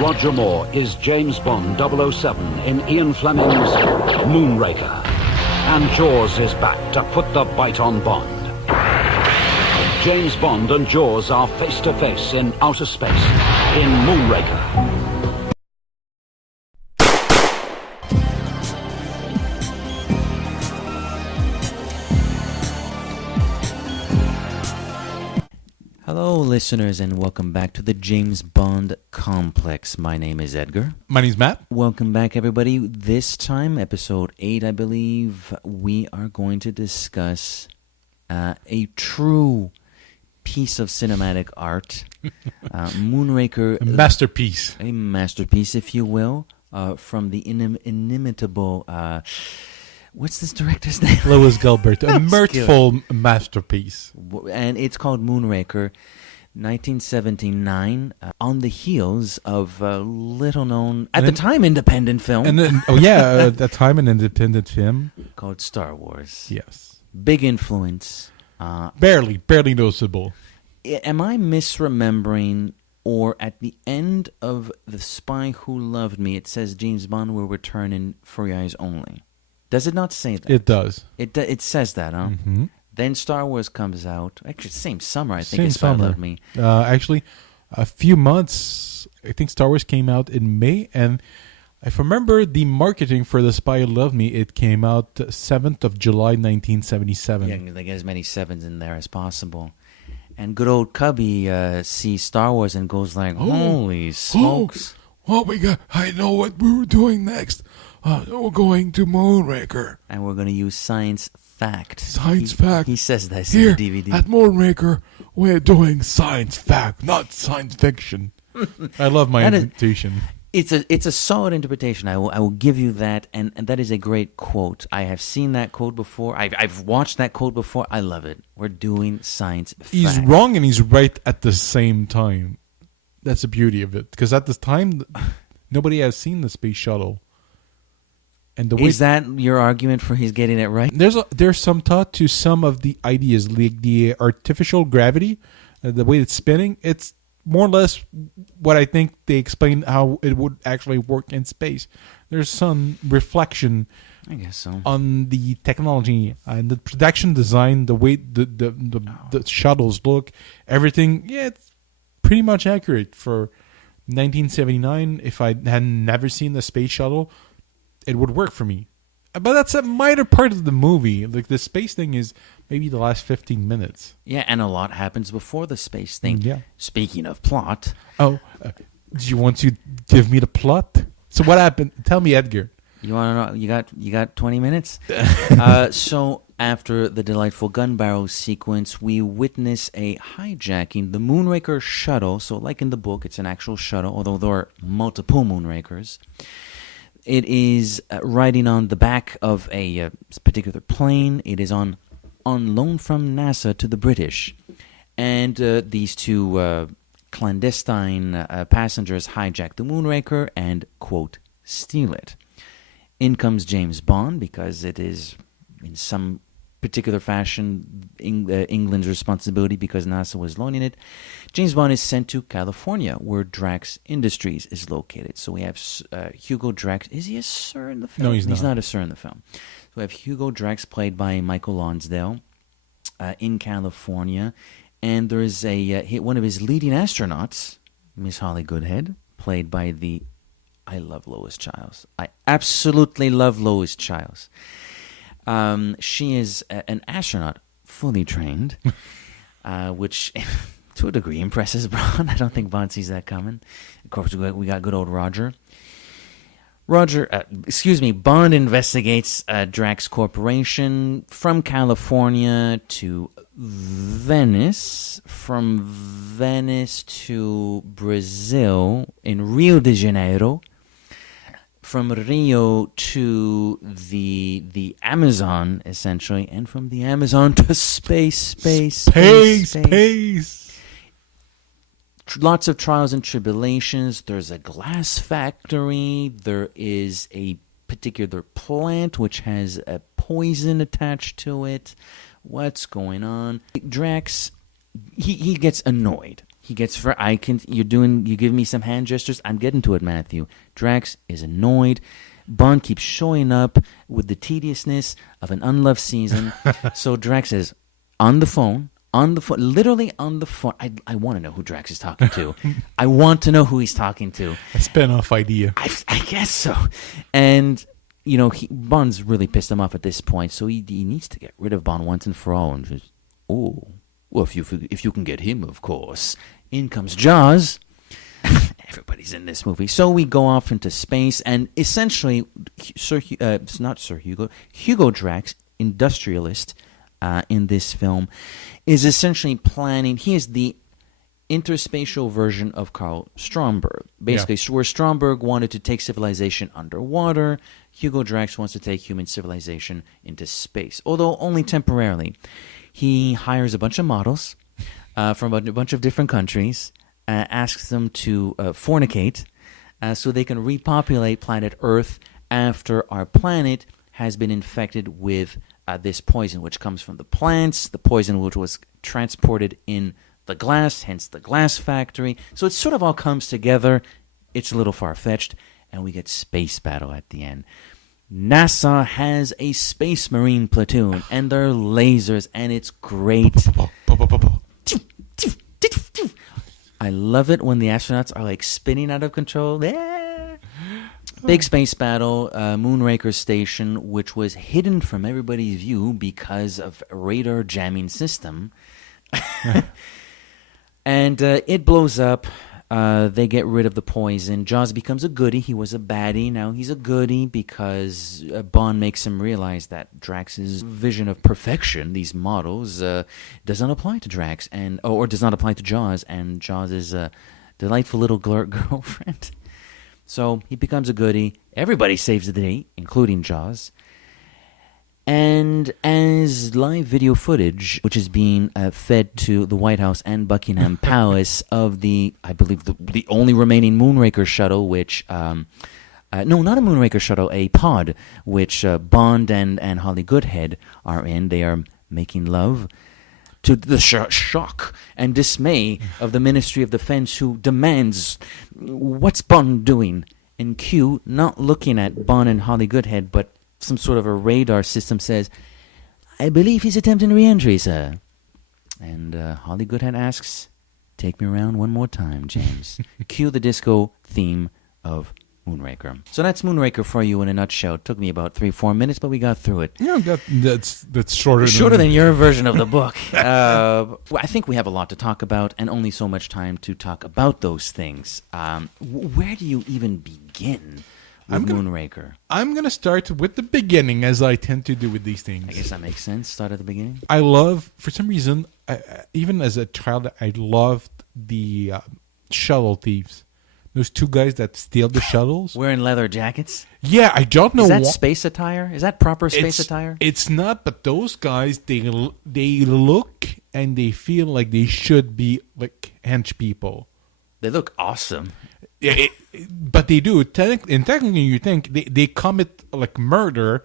Roger Moore is James Bond 007 in Ian Fleming's Moonraker. And Jaws is back to put the bite on Bond. James Bond and Jaws are face to face in outer space in Moonraker. Hello, listeners, and welcome back to the James Bond Complex. My name is Edgar. My name's Matt. Welcome back, everybody. This time, episode 8, I believe, we are going to discuss a true piece of cinematic art, Moonraker. A masterpiece. A masterpiece, if you will, from the inimitable... what's this director's name? Lewis Gilbert. A mirthful masterpiece. And it's called Moonraker, 1979, on the heels of a little-known, at the time, independent film. And then, at that time, an independent film. Called Star Wars. Yes. Big influence. Barely noticeable. Am I misremembering, or at the end of The Spy Who Loved Me, it says James Bond will return in For Your Eyes Only? Does it not say that? It does. It says that, huh? Mm-hmm. Then Star Wars comes out. Actually, same summer, I think. Same Spy summer. Loved Me. Actually, a few months. I think Star Wars came out in May, and if I remember the marketing for The Spy Who Loved Me, it came out 7th of July, 1977. Yeah, they get as many sevens in there as possible. And good old Cubby sees Star Wars and goes like, holy smokes. Oh my God, I know what we were doing next. We're going to Moonraker. And we're going to use science fact. Science fact. He says this Here, in the DVD. at Moonraker, we're doing science fact, not science fiction. I love my interpretation. It's a solid interpretation. I will give you that, and that is a great quote. I have seen that quote before. I've watched that quote before. I love it. We're doing science fact. He's wrong and he's right at the same time. That's the beauty of it. Because at this time, nobody has seen the space shuttle. And is that your argument for he's getting it right? There's some thought to some of the ideas, like the artificial gravity, the way it's spinning. It's more or less what I think they explain how it would actually work in space. There's some reflection, I guess so, on the technology and the production design, the way the shuttles look, everything. Yeah, it's pretty much accurate for 1979. If I had never seen the space shuttle, it would work for me. But that's a minor part of the movie. Like, the space thing is maybe the last 15 minutes. Yeah, and a lot happens before the space thing. Yeah. Speaking of plot. Oh, do you want to give me the plot? So what happened? Tell me, Edgar. You want to know? You got 20 minutes? So after the delightful gun barrel sequence, we witness a hijacking. The Moonraker shuttle, so like in the book, it's an actual shuttle, although there are multiple Moonrakers. It is riding on the back of a particular plane. It is on loan from NASA to the British. And these two clandestine passengers hijack the Moonraker and, quote, steal it. In comes James Bond, because it is, in some particular fashion, England's responsibility because NASA was loaning it. James Bond is sent to California, where Drax Industries is located. So we have Hugo Drax. Is he a sir in the film? No, he's not. He's not a sir in the film. So we have Hugo Drax, played by Michael Lonsdale, in California. And there is one of his leading astronauts, Miss Holly Goodhead, played by I love Lois Chiles. I absolutely love Lois Chiles. She is an astronaut, fully trained, which to a degree impresses Bond. I don't think Bond sees that coming. Of course, we got good old Roger. Bond investigates Drax Corporation from California to Venice, from Venice to Brazil, in Rio de Janeiro, from Rio to the Amazon, essentially, and from the Amazon to space. Lots of trials and tribulations. There's a glass factory. There is a particular plant which has a poison attached to it. What's going on? Drax, he gets annoyed. He gets you give me some hand gestures, I'm getting to it, Matthew. Drax is annoyed. Bond keeps showing up with the tediousness of an unloved season. So Drax is on the phone, literally on the phone. I want to know who Drax is talking to. I want to know who he's talking to. A spin-off idea. I guess so. And, Bond's really pissed him off at this point, so he needs to get rid of Bond once and for all. And just, well, if you can get him, of course. In comes Jaws. Everybody's in this movie. So we go off into space, and essentially, Hugo Drax, industrialist in this film, is essentially planning. He is the interspatial version of Karl Stromberg. Basically, where Stromberg wanted to take civilization underwater, Hugo Drax wants to take human civilization into space, although only temporarily. He hires a bunch of models from a bunch of different countries, asks them to fornicate so they can repopulate planet Earth after our planet has been infected with this poison, which comes from the plants, the poison which was transported in the glass, hence the glass factory. So it sort of all comes together. It's a little far-fetched, and we get space battle at the end. NASA has a space marine platoon, and they're lasers, and it's great. I love it when the astronauts are like spinning out of control. Big space battle, Moonraker station, which was hidden from everybody's view because of radar jamming system. And it blows up. They get rid of the poison. Jaws becomes a goodie. He was a baddie. Now he's a goodie because Bond makes him realize that Drax's vision of perfection, these models, does not apply to Drax or does not apply to Jaws. And Jaws is a delightful little girlfriend. So he becomes a goodie. Everybody saves the day, including Jaws. And as live video footage, which is being fed to the White House and Buckingham Palace of I believe, the only remaining Moonraker shuttle, which, no, not a Moonraker shuttle, a pod, which Bond and Holly Goodhead are in. They are making love to the shock and dismay of the Ministry of Defense, who demands, what's Bond doing? And Q, not looking at Bond and Holly Goodhead, but some sort of a radar system, says, I believe he's attempting re-entry, sir. And Holly Goodhead asks, take me around one more time, James. Cue the disco theme of Moonraker. So that's Moonraker for you in a nutshell. It took me about 3-4 minutes, but we got through it. Yeah, that's shorter than your version of the book. I think we have a lot to talk about and only so much time to talk about those things. Where do you even begin with Moonraker? I'm going to start with the beginning, as I tend to do with these things. I guess that makes sense. Start at the beginning. I love, for some reason, even as a child, I loved the shuttle thieves. Those two guys that steal the shuttles. Wearing leather jackets? Yeah, I don't know. Is that space attire? Is that proper space attire? It's not, but those guys, they look and they feel like they should be like hench people. They look awesome. Yeah, but they do. Technically, you think they commit like murder.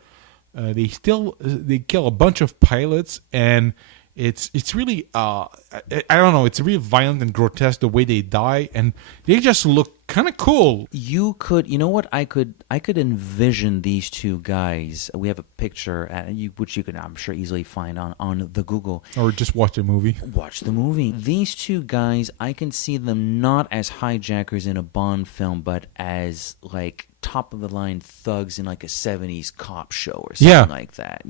They kill a bunch of pilots, and it's really I don't know. It's really violent and grotesque the way they die, and they just look kind of cool. You know what? I could envision these two guys. We have a picture which you can, I'm sure, easily find on the Google. Or just watch the movie. Watch the movie. These two guys, I can see them not as hijackers in a Bond film, but as like top of the line thugs in like a 70s cop show or something like that.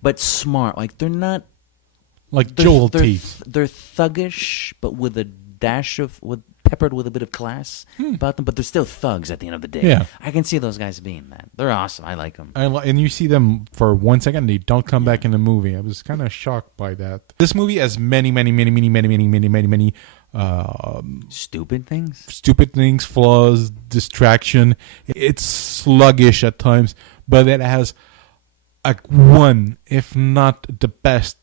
But smart. Like they're not like Joel Teeth. They're thuggish, but with a dash peppered with a bit of class about them, but they're still thugs at the end of the day. Yeah. I can see those guys being that. They're awesome. I like them. And you see them for 1 second, they don't come back in the movie. I was kind of shocked by that. This movie has many stupid things, flaws, distraction. It's sluggish at times, but it has like one, if not the best,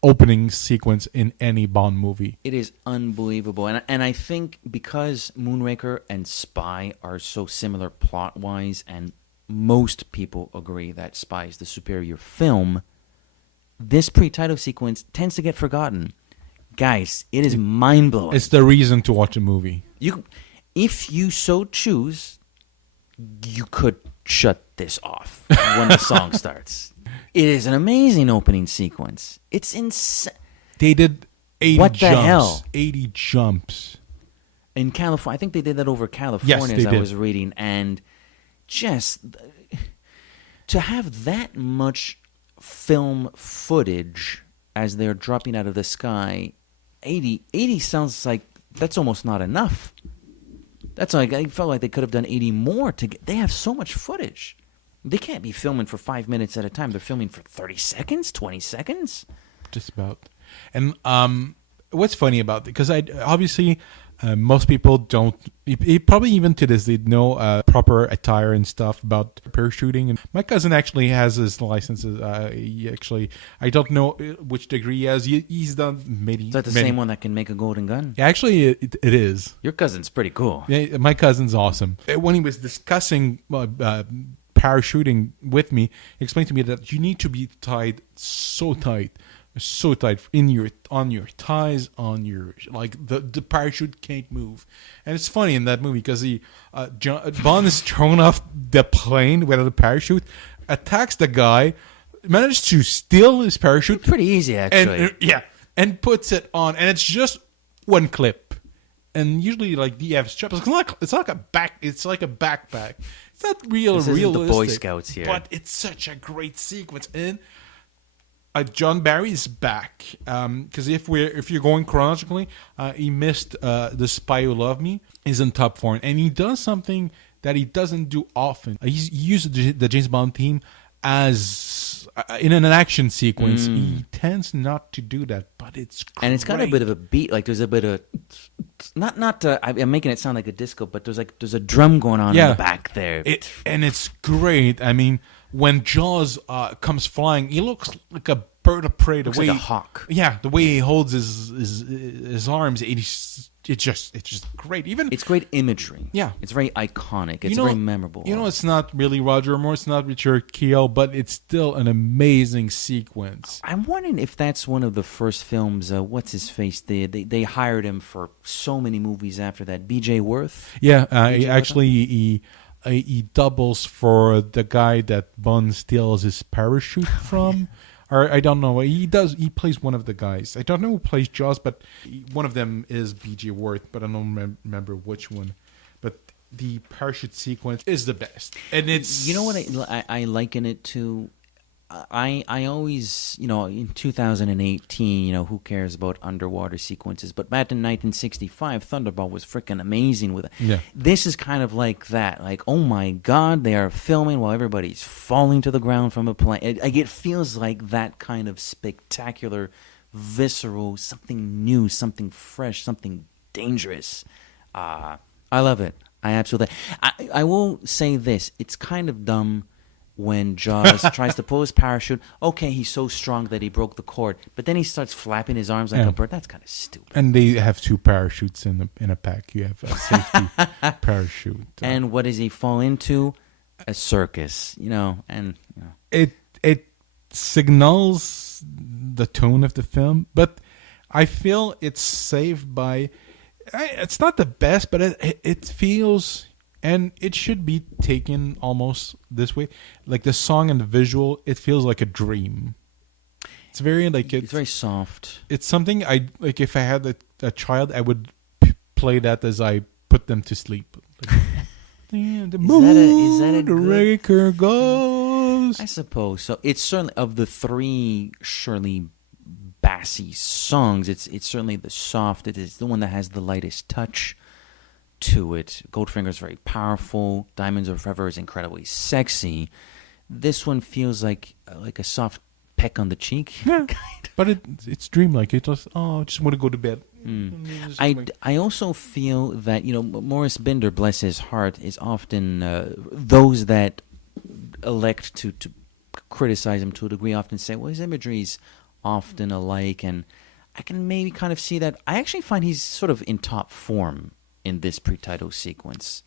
opening sequence in any Bond movie. It is unbelievable. And I think because Moonraker and Spy are so similar plot-wise, and most people agree that Spy is the superior film, this pre-title sequence tends to get forgotten. Guys, it is mind-blowing. It's the reason to watch a movie. If you so choose, you could shut this off when the song starts. It is an amazing opening sequence. It's insane. They did 80 What the jumps. hell? 80 jumps. In California, I think they did that over California, Yes, as they I was did. reading, and just to have that much film footage as they're dropping out of the sky, 80 sounds like that's almost not enough. That's like I felt like they could have done 80 more to get. They have so much footage. They can't be filming for 5 minutes at a time. They're filming for 30 seconds, 20 seconds. Just about. And what's funny about it, because obviously most people don't, probably even to this, they know proper attire and stuff about parachuting. And my cousin actually has his licenses. I don't know which degree he has. He's done many. Is that the same one that can make a golden gun? Actually, it is. Your cousin's pretty cool. Yeah, my cousin's awesome. When he was discussing parachuting with me, he explained to me that you need to be tied so tight on your thighs, on your, like, the parachute can't move. And it's funny in that movie because Bond is thrown off the plane without a parachute, attacks the guy, manages to steal his parachute, Pretty easy, actually. and puts it on, and it's just one clip. And usually, like, you have straps. It's like a backpack. It's not realistic. The Boy Scouts here, but it's such a great sequence. And John Barry is back, because if you're going chronologically, he missed The Spy Who Loved Me. He's in top form, and he does something that he doesn't do often. He used the James Bond theme as in an action sequence. He tends not to do that, but it's great. And it's got a bit of a beat. Like there's a bit of I'm making it sound like a disco, but there's a drum going on in the back there. And it's great. I mean, when Jaws comes flying, he looks like a bird of prey. Looks like a hawk. Yeah, the way he holds his arms, it's just great. Even it's great imagery. Yeah, it's very iconic. It's very memorable. It's not really Roger Moore, it's not Richard Kiel, but it's still an amazing sequence. I'm wondering if that's one of the first films. What's his face? They hired him for so many movies after that. B.J. Worth. Yeah, he doubles for the guy that Bond steals his parachute from. Or I don't know. He plays one of the guys. I don't know who plays Jaws, but one of them is B.J. Worth, but I don't remember which one. But the parachute sequence is the best. And it's... You know what I liken it to? I always, in 2018, who cares about underwater sequences? But back in 1965, Thunderball was freaking amazing with it. Yeah. This is kind of like that. Like, oh my God, they are filming while everybody's falling to the ground from a plane. It feels like that kind of spectacular, visceral, something new, something fresh, something dangerous. I love it. I absolutely... I will say this. It's kind of dumb when Jaws tries to pull his parachute. Okay, he's so strong that he broke the cord, but then he starts flapping his arms like a bird. That's kind of stupid. And they have two parachutes in a pack. You have a safety parachute. And what does he fall into? A circus, It signals the tone of the film, but I feel it's saved by... It's not the best, but it feels... And it should be taken almost this way. Like the song and the visual, it feels like a dream. It's very it's very soft. It's something like if I had a child, I would play that as I put them to sleep. Like, the Moonraker goes. I suppose so. It's certainly of the three Shirley Bassey songs. It's certainly the soft. It is the one that has the lightest touch to it. Goldfinger is very powerful. Diamonds Are Forever is incredibly sexy. This one feels like a soft peck on the cheek. Yeah, but it's dreamlike. It just I just want to go to bed. I also feel that Morris Binder, bless his heart, is often those that elect to criticize him to a degree often say, well, his imagery is often alike, and I can maybe kind of see that. I actually find he's sort of in top form in this pre-title sequence.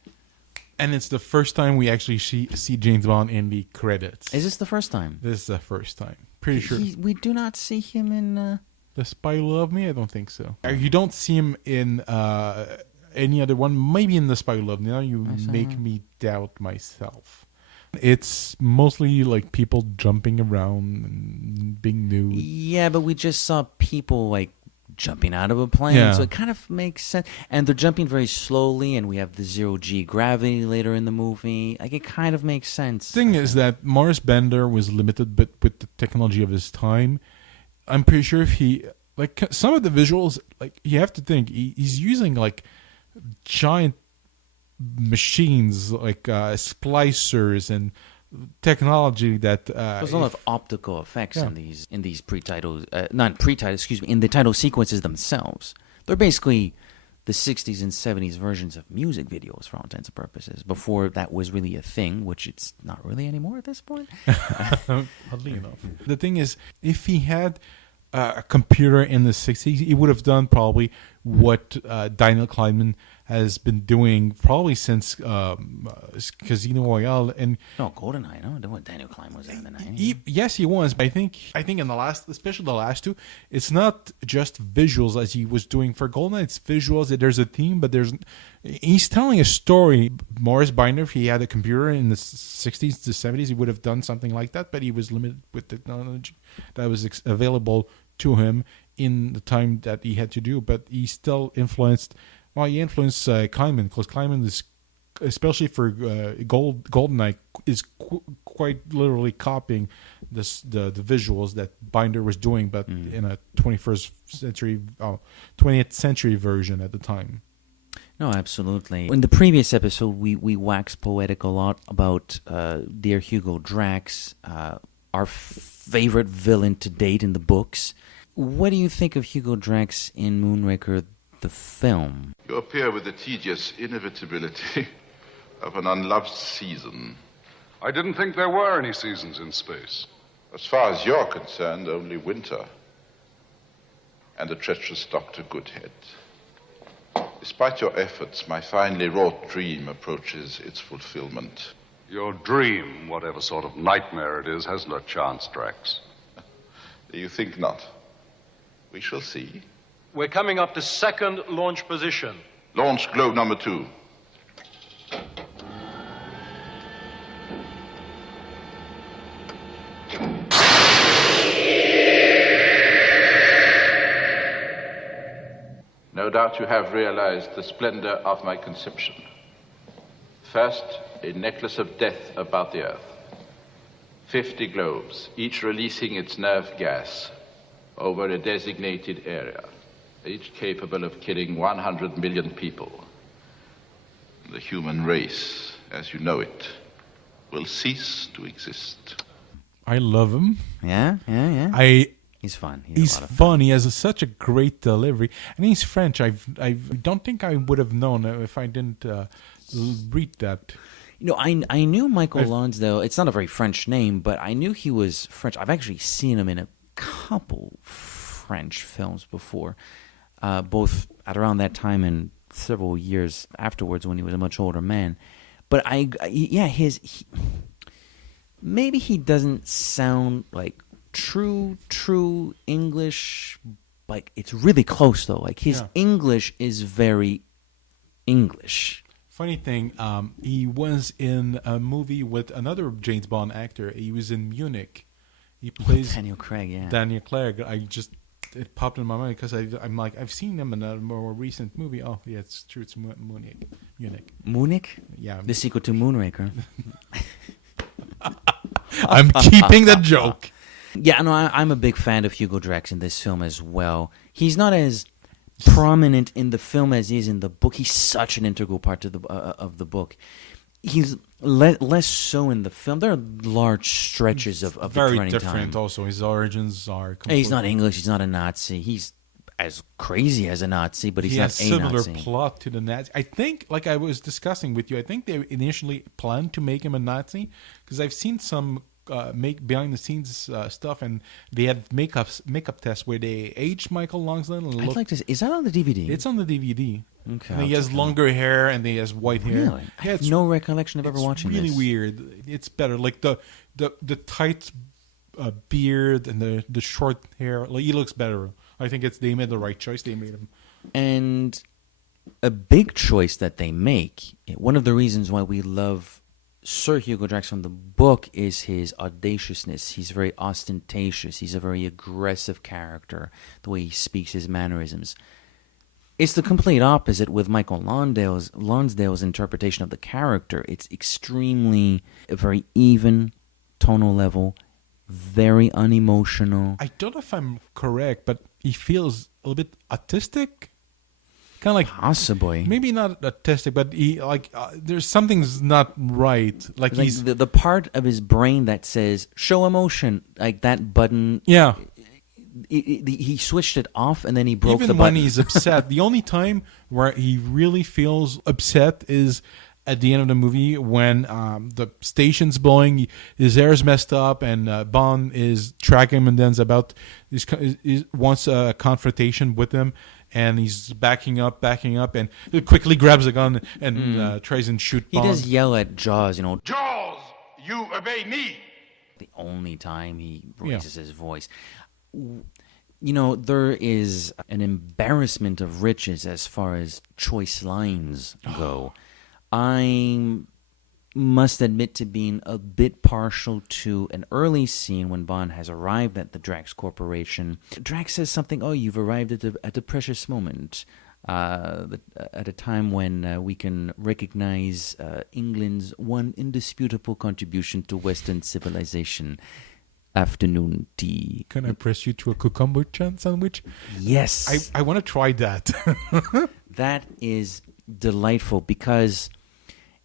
And it's the first time we actually see James Bond in the credits. Is this the first time? This is the first time. Pretty sure. We do not see him in The Spy Who Loved Me? I don't think so. You don't see him in any other one. Maybe in The Spy Who Loved Me. Now you make me doubt myself. It's mostly like people jumping around and being nude. Yeah, but we just saw people like jumping out of a plane, so it kind of makes sense. And they're jumping very slowly, and we have the 0G gravity later in the movie. Like, it kind of makes sense. The thing is that Morris Bender was limited, but with the technology of his time, I'm pretty sure if he, like, some of the visuals, like, you have to think, he's using, like, giant machines, like splicers and technology that there's a lot of optical effects in these pre-titles, not pre-titles, excuse me, in the title sequences themselves. They're basically the 60s and 70s versions of music videos for all intents and purposes, before that was really a thing, which it's not really anymore at this point. Oddly enough. The thing is, if he had a computer in the 60s, he would have done probably what Daniel Kleinman has been doing probably since Casino Royale. And GoldenEye, no? Daniel Klein was in the 90s. Yes, he was. But I think in the last, especially the last two, it's not just visuals as he was doing for GoldenEye. It's visuals. There's a theme, but he's telling a story. Morris Binder, if he had a computer in the 60s to 70s, he would have done something like that, but he was limited with technology that was available to him in the time that he had to do. But he still influenced... Well, he influenced Kleinman, because Kleinman is, especially for GoldenEye, is quite literally copying the visuals that Binder was doing, but in a 20th century version at the time. No, absolutely. In the previous episode, we waxed poetic a lot about dear Hugo Drax, our favorite villain to date in the books. What do you think of Hugo Drax in Moonraker, the film? You appear with the tedious inevitability of an unloved season. I didn't think there were any seasons in space. As far as you're concerned, only winter. And the treacherous Dr. Goodhead. Despite your efforts, my finely wrought dream approaches its fulfillment. Your dream, whatever sort of nightmare it is, has no chance, Drax. You think not? We shall see. We're coming up to second launch position. Launch globe number 2. No doubt you have realized the splendor of my conception. First, a necklace of death about the Earth. 50 globes, each releasing its nerve gas over a designated area, each capable of killing 100 million people. The human race, as you know it, will cease to exist. I love him. Yeah. He's fun. He's fun. He has such a great delivery, and he's French. I don't think I would have known if I didn't read that. You know, I knew Michael Lonsdale. It's not a very French name, but I knew he was French. I've actually seen him in a couple French films before, both at around that time and several years afterwards when he was a much older man. But maybe he doesn't sound like true English. Like, it's really close though. Like, his English is very English. Funny thing, he was in a movie with another James Bond actor. He was in Munich. He plays Daniel Craig. Yeah, Daniel Craig. It popped in my mind because I'm like, I've seen him in a more recent movie. Oh yeah, it's true. It's Munich. Munich. Yeah, the sequel to Moonraker. I'm keeping the joke. Yeah, no, I'm a big fan of Hugo Drax in this film as well. He's not as prominent in the film as he is in the book. He's such an integral part of the book. He's less so in the film. There are large stretches of very running different. time. Also, his origins are. He's not English. He's not a Nazi. He's as crazy as a Nazi, but he's not a similar Nazi. Plot to the Nazi. I think, like I was discussing with you, I think they initially planned to make him a Nazi because I've seen some behind the scenes stuff, and they had makeup tests where they aged Michael Lonsdale. I'd like to see, is that on the DVD? It's on the DVD. Okay. And he has longer hair and he has white hair. Really? I have no recollection of ever watching this. It's really weird. It's better. Like the tight beard and the short hair. Like, he looks better I think they made the right choice. They made him. And a big choice that they make, one of the reasons why we love Sir Hugo Drax from the book is his audaciousness. He's very ostentatious. He's a very aggressive character, the way he speaks, his mannerisms. It's the complete opposite with Michael Lonsdale's interpretation of the character. It's extremely, very even tonal level, very unemotional. I don't know if I'm correct, but he feels a little bit autistic. Kind of like Possibly. maybe not autistic, but he there's something's not right. Like Like he's the part of his brain that says show emotion, like that button. yeah. He switched it off and then he broke Even the when button. he's upset, the only time where he really feels upset is at the end of the movie when the station's blowing, his hair's messed up, and Bond is tracking him and then's about he wants a confrontation with him, and he's backing up, and he quickly grabs a gun and tries and shoot He Bond. does yell at Jaws, Jaws, you obey me! the only time he raises his voice. There is an embarrassment of riches as far as choice lines go. I must admit to being a bit partial to an early scene when Bond has arrived at the Drax Corporation. Drax says something, you've arrived at the precious moment, at a time when we can recognize England's one indisputable contribution to Western civilization. Afternoon tea. Can I press you to a cucumber sandwich? Yes. I want to try that. That is delightful because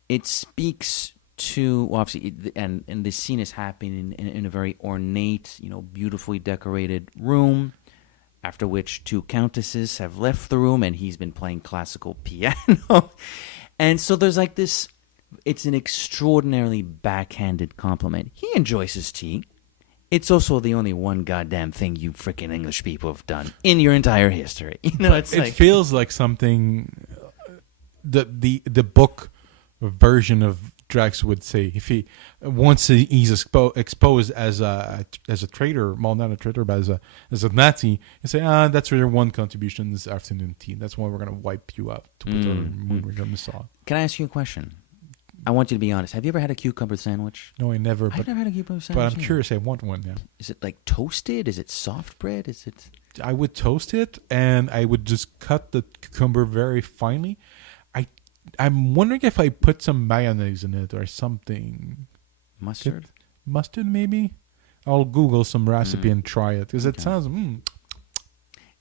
it speaks to, well, obviously, and this scene is happening in a very ornate, beautifully decorated room, after which two countesses have left the room and he's been playing classical piano. And so there's like this, it's an extraordinarily backhanded compliment. He enjoys his tea. It's also the only one goddamn thing you freaking English people have done in your entire history. It feels like something the book version of Drax would say if he once he's exposed as a traitor, well, not a traitor, but as a Nazi, you say, that's your one contribution this afternoon tea. That's why we're gonna wipe you up to put our Moonraker missile. Can I ask you a question? I want you to be honest. Have you ever had a cucumber sandwich? No, I never. I've But, never had a cucumber sandwich. but I'm either. curious. I want one now. Is it like toasted? Is it soft bread? Is it I would toast it and I would just cut the cucumber very finely. I'm wondering if I put some mayonnaise in it or something. mustard? Mustard, maybe? I'll Google some recipe and try it because it sounds.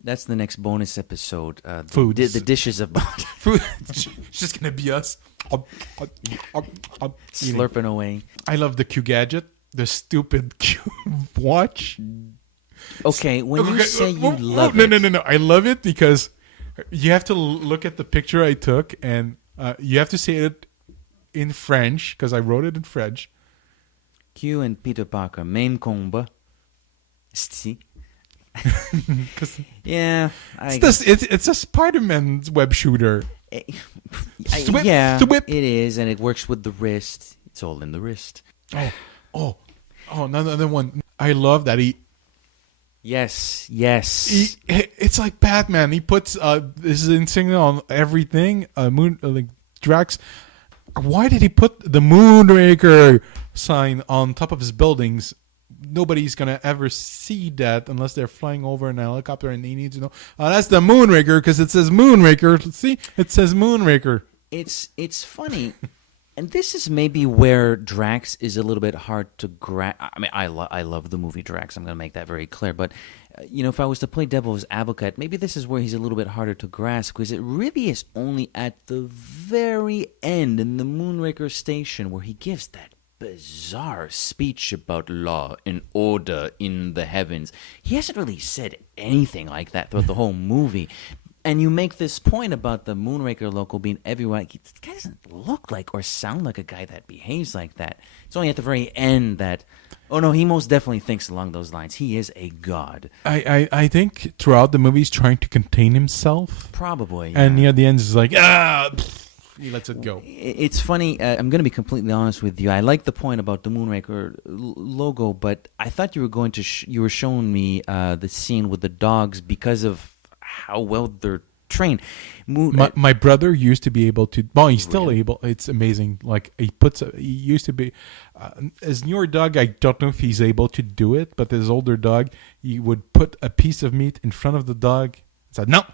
That's the next bonus episode. Foods. The dishes of It's just gonna be us slurping away. I love the Q gadget, the stupid Q watch. Okay, when you say you love no, it, no. I love it because you have to look at the picture I took and you have to say it in French because I wrote it in French. Q and Peter Parker, main combat. Si. Yeah, It's a Spider-Man web shooter. Swip, yeah, swip. it is, and it works with the wrist. It's all in the wrist. Oh, another one. I love that Yes. it's like Batman. He puts his insignia on everything. Like Drax. Why did he put the Moonraker sign on top of his buildings? Nobody's gonna ever see that unless they're flying over in a helicopter, and they need to know. That's the Moonraker because it says Moonraker. See, it says Moonraker. It's funny, and this is maybe where Drax is a little bit hard to grasp. I mean, I love the movie Drax. I'm going to make that very clear. But if I was to play devil's advocate, maybe this is where he's a little bit harder to grasp because it really is only at the very end in the Moonraker station where he gives that bizarre speech about law and order in the heavens. He hasn't really said anything like that throughout the whole movie. And you make this point about the Moonraker logo being everywhere. He doesn't look like or sound like a guy that behaves like that. It's only at the very end that, oh no, he most definitely thinks along those lines. He is a god. I think throughout the movie he's trying to contain himself. Probably. And yeah. near the end, he's like, he lets it go. It's funny. I'm going to be completely honest with you. I like the point about the Moonraker logo, but I thought you were going to you were showing me the scene with the dogs because of how well they're trained. My brother used to be able to. Well, he's still able. It's amazing. Like he used to be. His newer dog, I don't know if he's able to do it, but his older dog, he would put a piece of meat in front of the dog and said no.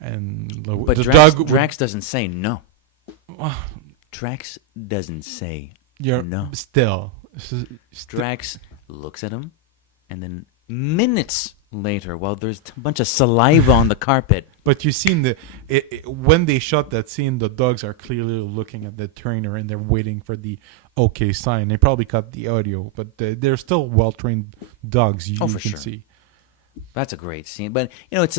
And but the Drax doesn't say no. Drax doesn't say no. Still. Drax looks at him, and then minutes later, while there's a bunch of saliva on the carpet. But you've seen when they shot that scene, the dogs are clearly looking at the trainer and they're waiting for the okay sign. They probably cut the audio, but they're still well-trained dogs. You can see. That's a great scene, but it's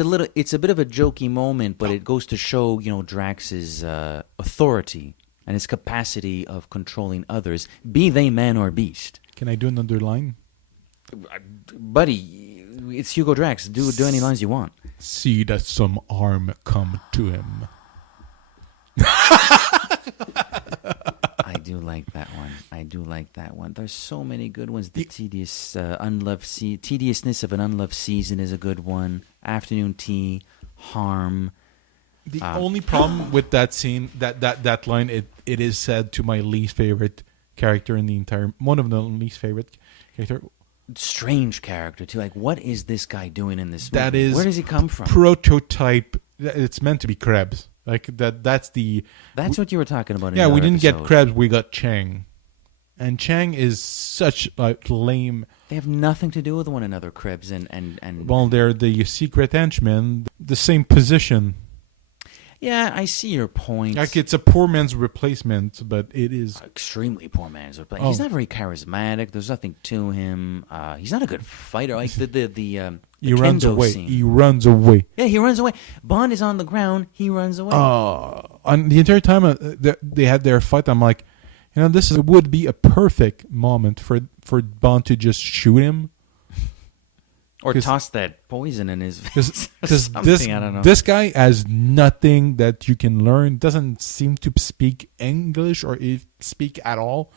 a bit of a jokey moment, but it goes to show Drax's authority and his capacity of controlling others, be they man or beast. Can I do another line? Buddy, it's Hugo Drax. Do any lines you want. See that some harm come to him. I do like that one. There's so many good ones. The tediousness of an unloved season is a good one. Afternoon tea, harm. The only problem with that scene, that line, it is said to my least favorite character in the entire, one of the least favorite character. Strange character too. Like, what is this guy doing in this movie? That is, where does he come from? Prototype. It's meant to be Krebs. Like that's what you were talking about. Yeah, we didn't get Krebs. We got Chang, and Chang is such a lame. They have nothing to do with one another. Krebs and well, they're the secret henchmen, the same position. Yeah, I see your point. Like, it's a poor man's replacement, but it is extremely poor man's replacement. He's not very charismatic. There's nothing to him. He's not a good fighter. Like the he runs kendo away. scene. He runs away. Yeah, he runs away. Bond is on the ground. He runs away. On the entire time they had their fight, I'm like, this would be a perfect moment for Bond to just shoot him. Or toss that poison in his face. Because I don't know. This guy has nothing that you can learn. Doesn't seem to speak English or speak at all.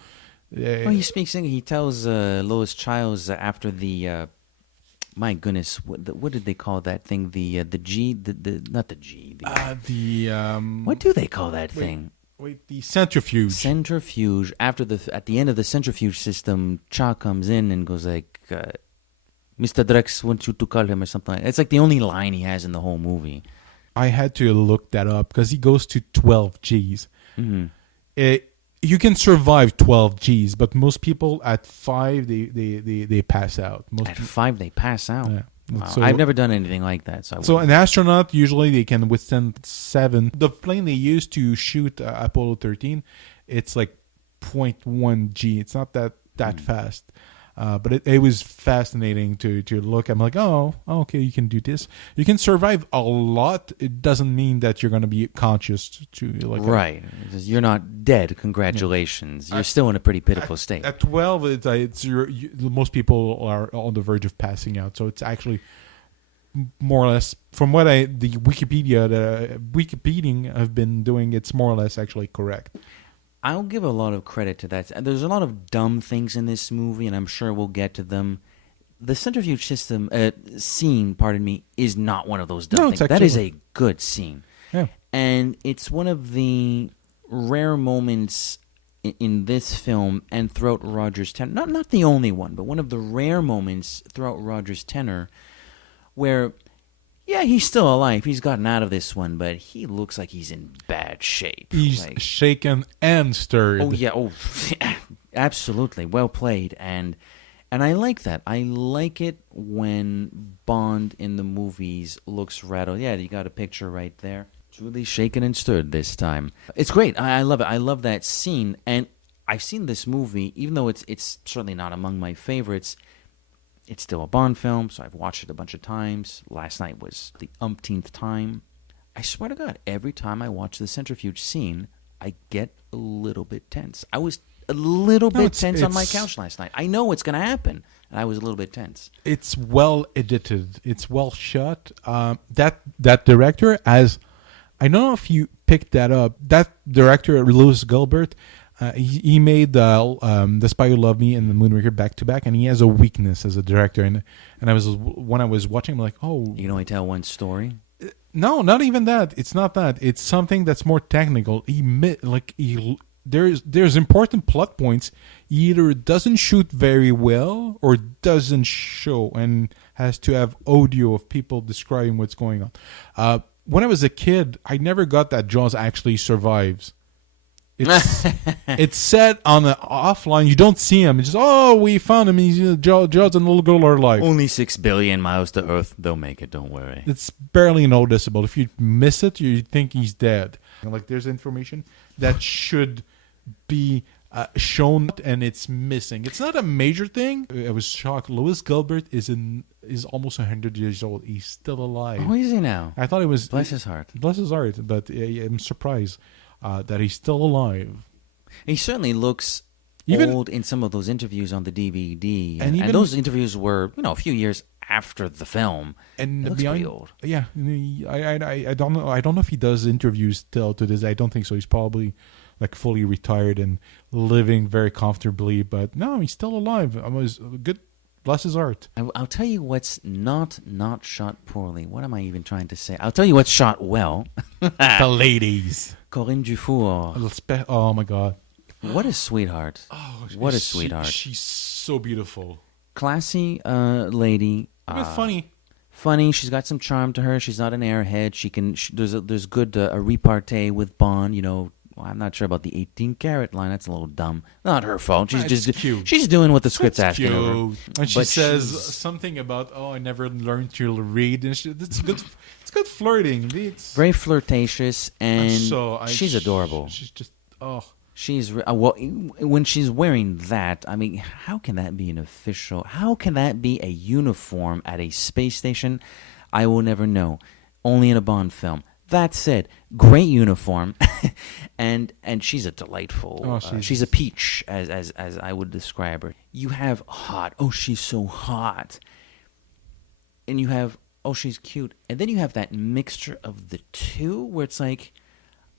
Well, he speaks English. He tells Lois Childs after the... my goodness, what did they call that thing? The G... not the G. What do they call that thing? Wait, the centrifuge. Centrifuge. At the end of the centrifuge system, Cha comes in and goes like... Mr. Drax wants you to call him or something like that. It's like the only line he has in the whole movie. I had to look that up because he goes to 12 Gs. Mm-hmm. You can survive 12 Gs, but most people at 5, they pass out. At 5, they pass out? Yeah. Wow. So, I've never done anything like that. So an astronaut, usually they can withstand 7. The plane they used to shoot Apollo 13, it's like 0.1 G. It's not that fast. But it was fascinating to look. I'm like, okay, you can do this. You can survive a lot. It doesn't mean that you're going to be conscious right. You're not dead. Congratulations. You're still in a pretty pitiful state. At 12, most people are on the verge of passing out. So it's actually more or less, from what the Wikipedia have been doing, it's more or less actually correct. I'll give a lot of credit to that. There's a lot of dumb things in this movie, and I'm sure we'll get to them. The centrifuge system scene, is not one of those dumb things. That is a good scene. Yeah. And it's one of the rare moments in this film and throughout Roger's tenure. Not the only one, but one of the rare moments throughout Roger's tenure where... Yeah, he's still alive. He's gotten out of this one, but he looks like he's in bad shape. He's shaken and stirred. Oh, yeah. Oh, absolutely. Well played. And I like that. I like it when Bond in the movies looks rattled. Yeah, you got a picture right there. It's really shaken and stirred this time. It's great. I love it. I love that scene. And I've seen this movie, even though it's certainly not among my favorites. It's still a Bond film, so I've watched it a bunch of times. Last night was the umpteenth time. I swear to God, every time I watch the centrifuge scene, I get a little bit tense. I was a little bit tense on my couch last night. I know what's going to happen, and I was a little bit tense. It's well edited. It's well shot. That director has I don't know if you picked that up. That director, Louis Gilbert, he made The Spy Who Loved Me and The Moonraker back to back, and he has a weakness as a director. And when I was watching, I'm like, oh, You can only tell one story. no, not even that. It's not that. It's something that's more technical. There's important plot points. He either doesn't shoot very well or doesn't show, and has to have audio of people describing what's going on. When I was a kid, I never got that Jaws actually survives. It's set on the offline. You don't see him. It's just, we found him. He's Jaws and the little girl are alive. Only 6 billion miles to Earth. They'll make it. Don't worry. It's barely noticeable. If you miss it, you think he's dead. Like there's information that should be shown and it's missing. It's not a major thing. I was shocked. Louis Gilbert is almost 100 years old. He's still alive. Who is he now? I thought it was Bless his heart. Bless his heart. But I'm surprised that he's still alive. He certainly looks old in some of those interviews on the DVD, and those interviews were a few years after the film. And it looks pretty old. Yeah, I don't know. I don't know if he does interviews still to this. I don't think so. He's probably like fully retired and living very comfortably. But no, he's still alive. I was good. Bless his heart. I'll tell you what's not shot poorly. What am I even trying to say? I'll tell you what's shot well. The ladies. Corinne Dufour. Oh my God. What a sweetheart. Oh, what a sweetheart. She's so beautiful. Classy lady. Funny. Funny. She's got some charm to her. She's not an airhead. There's good a repartee with Bond. I'm not sure about the 18-karat line. That's a little dumb. Not her fault. She's doing what the script's asking of her. And she says something about, I never learned to read. And it's good. It's good flirting. It's very flirtatious, and she's adorable. She's just She's when she's wearing that. I mean, how can that be an official? How can that be a uniform at a space station? I will never know. Only in a Bond film. That said, great uniform, and she's a delightful. She's a peach, as I would describe her. You have hot. Oh, she's so hot, and you have she's cute, and then you have that mixture of the two, where it's like,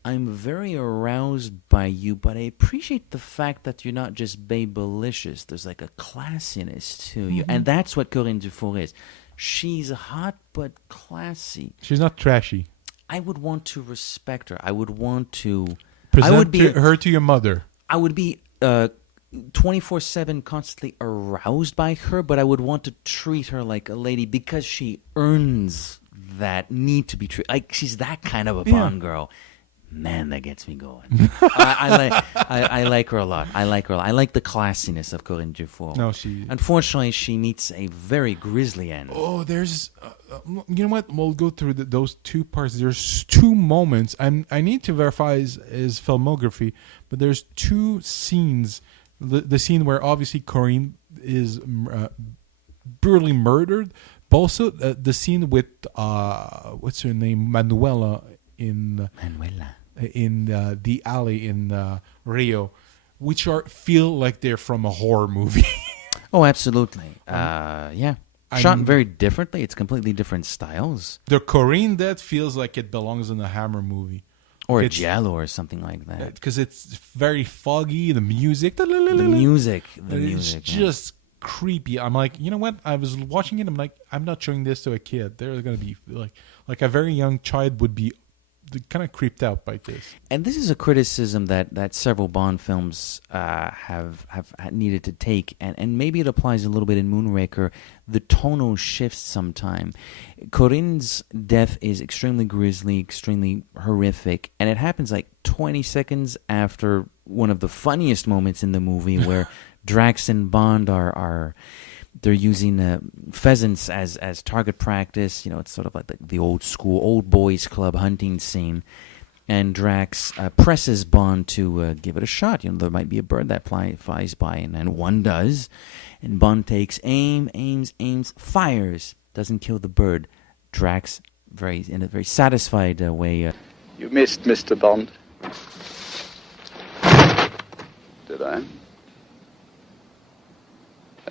I'm very aroused by you, but I appreciate the fact that you're not just babylicious. There's like a classiness to you, and that's what Corinne Dufour is. She's hot but classy. She's not trashy. I would want to respect her. I would want to present her to your mother. I would be 24/7 constantly aroused by her, but I would want to treat her like a lady because she earns that need to be treated. Like she's that kind of a Bond girl. Man, that gets me going. I like her a lot. I like the classiness of Corinne Dufour. Unfortunately, she meets a very grisly end. Oh, there's... you know what? We'll go through those two parts. There's two moments, and I need to verify his filmography, but there's two scenes. The scene where obviously Corinne is brutally murdered, but also the scene with, what's her name? Manuela in the alley in Rio, which feel like they're from a horror movie. Oh, absolutely. Yeah. Shot very differently. It's completely different styles. The Corinne death feels like it belongs in a Hammer movie. Or a Giallo or something like that. Because it's very foggy, the music. The music. It's just creepy. I'm like, you know what? I was watching it. I'm like, I'm not showing this to a kid. They're going to be like a very young child would be kind of creeped out by this. And this is a criticism that several Bond films have needed to take, and maybe it applies a little bit in Moonraker. The tonal shifts sometime. Corinne's death is extremely grisly, extremely horrific, and it happens like 20 seconds after one of the funniest moments in the movie where Drax and Bond are they're using pheasants as target practice. It's sort of like the old school, old boys club hunting scene. And Drax presses Bond to give it a shot. There might be a bird that flies by, and one does. And Bond takes aims, fires, doesn't kill the bird. Drax, in a very satisfied way. You missed, Mr. Bond. Did I?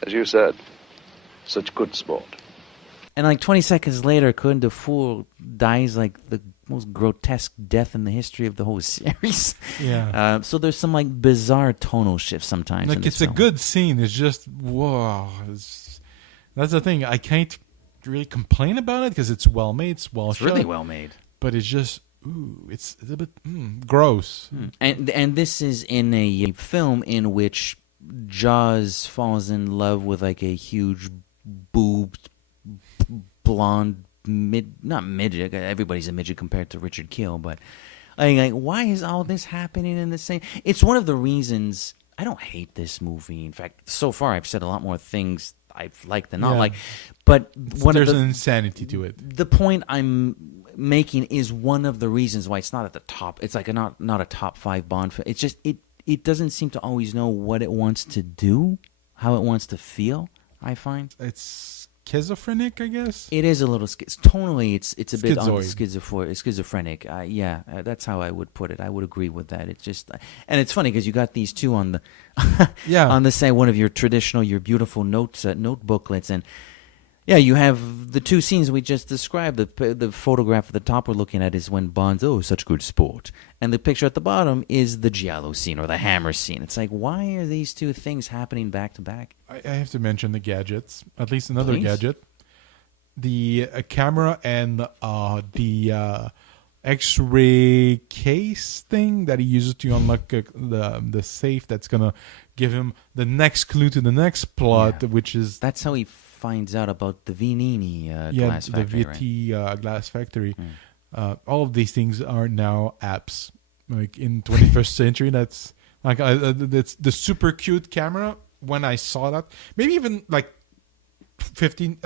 As you said, such good sport. And like 20 seconds later, Coon the Fool dies like the most grotesque death in the history of the whole series. Yeah. So there's some like bizarre tonal shifts sometimes. Like in this it's a film. good scene. It's just whoa. That's the thing. I can't really complain about it because it's well made. It's well It's shot. really well made. But it's just it's a bit gross. And this is in a film in which Jaws falls in love with like a huge boobed blonde not midget. Everybody's a midget compared to Richard Kiel, but like why is all this happening in the same? It's one of the reasons I don't hate this movie. In fact, so far I've said a lot more things I've liked than not like. But There's an insanity to it. The point I'm making is one of the reasons why it's not at the top. It's like not a top 5 Bond film. It's just it doesn't seem to always know what it wants to do, how it wants to feel. I find It's schizophrenic, I guess. it is a little tonally. It's a bit on the Schizoid. schizophrenic. That's how I would put it. I would agree with that. It's just, and it's funny because you got these two on the on the same one of your traditional, your beautiful note booklets, and you have the two scenes we just described. The photograph at the top we're looking at is when Bond's such good sport, and the picture at the bottom is the giallo scene or the hammer scene. It's like, why are these two things happening back to back? I have to mention the gadgets. At least another Please? gadget. The camera and the X-ray case thing that he uses to unlock the safe that's going to give him the next clue to the next plot, which is... That's how he finds out about the Vinini glass factory. The VT glass factory. All of these things are now apps. Like in 21st century, that's like that's the super cute camera. When I saw that, maybe even like 15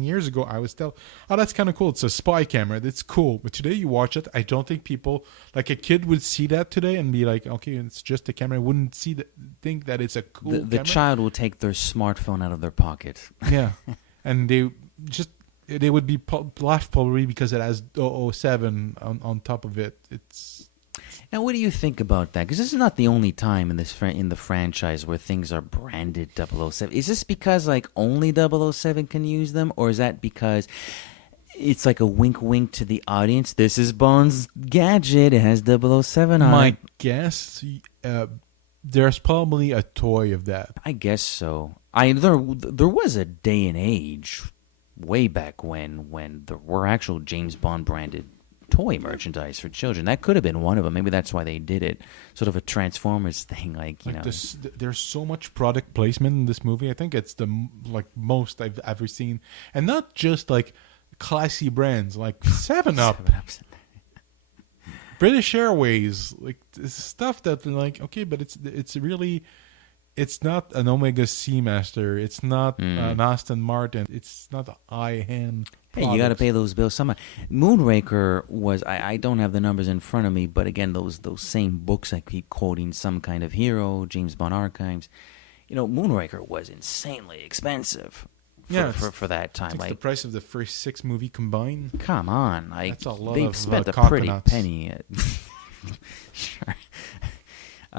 years ago, I was still, that's kind of cool. It's a spy camera. That's cool. But today you watch it, I don't think people, like a kid would see that today and be like, okay, it's just a camera. I wouldn't think that it's a cool the camera. child will take their smartphone out of their pocket. Yeah. And they would be laughed probably because it has 007 on top of it. Now, what do you think about that? Because this is not the only time in the franchise where things are branded 007. Is this because like only 007 can use them, or is that because it's like a wink to the audience? This is Bond's gadget. It has 007 on My it. guess, there's probably a toy of that. I guess so. There was a day and age way back when there were actual James Bond branded toy merchandise for children. That could have been one of them. Maybe that's why they did it. Sort of a Transformers thing, like you know. There's so much product placement in this movie. I think it's the most I've ever seen, and not just like classy brands like 7-Up, British Airways, like this stuff that like okay, but it's really. It's not an Omega Seamaster. It's not an Aston Martin. It's not high-end. Hey, you got to pay those bills somehow. Moonraker was, I don't have the numbers in front of me, but again, those same books I keep quoting, Some Kind of Hero, James Bond Archives. You know, Moonraker was insanely expensive for that time. It's like the price of the first 6 movies combined. Come on. Like, that's a lot they've of spent a coconuts. pretty penny. Sure.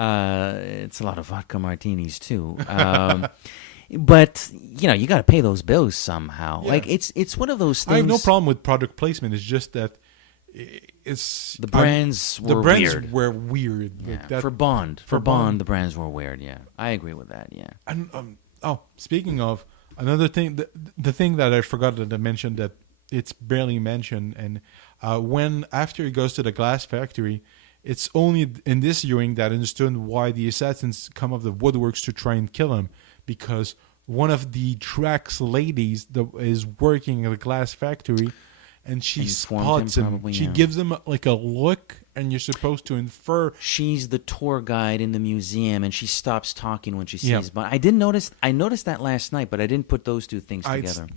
It's a lot of vodka martinis too. But you know, you got to pay those bills somehow. Yeah. Like it's one of those things. I have no problem with product placement. It's just that it's the brands were weird. Yeah. Like that, for Bond, the brands were weird. Yeah, I agree with that. Yeah. And speaking of another thing, the thing that I forgot to mention that it's barely mentioned, and when after he goes to the glass factory. It's only in this viewing that I understood why the assassins come of the woodworks to try and kill him, because one of the Drax ladies that is working at a glass factory, and she spots him. Probably, she gives him like a look, and you're supposed to infer she's the tour guide in the museum, and she stops talking when she sees. But I noticed that last night, but I didn't put those two things together.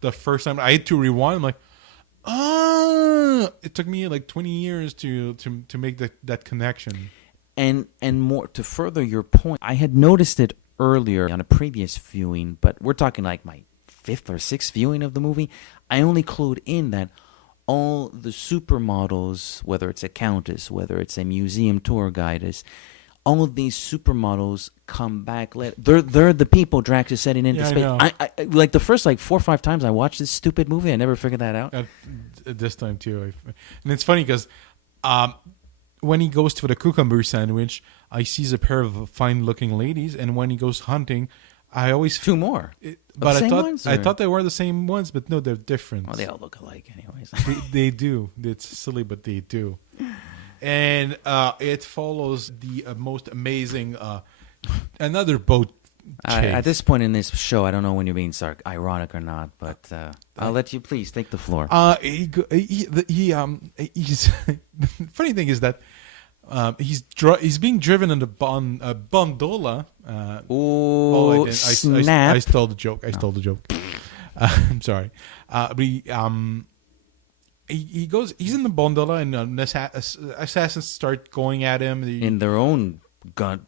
The first time I had to rewind, I'm like. It took me like 20 years to make that connection. And more to further your point, I had noticed it earlier on a previous viewing, but we're talking like my 5th or 6th viewing of the movie. I only clued in that all the supermodels, whether it's a countess, whether it's a museum tour guidess, all of these supermodels come back. They're the people Drax is setting into Yeah, I space. know. I like the first 4 or 5 times I watched this stupid movie, I never figured that out. At this time too, and it's funny because when he goes for the cucumber sandwich, I sees a pair of fine-looking ladies, and when he goes hunting, I always 2 more. But the I same thought ones, I or- thought they were the same ones, but no, they're different. Well, they all look alike, anyways. They do. It's silly, but they do. And it follows the most amazing another boat chase. At this point in this show, I don't know when you're being ironic or not, but I'll let you please take the floor. He's funny thing is that he's being driven in the gondola. Ooh, snap. I stole the joke. I'm sorry. But he goes. He's in the gondola, and assassins start going at him. In their own bad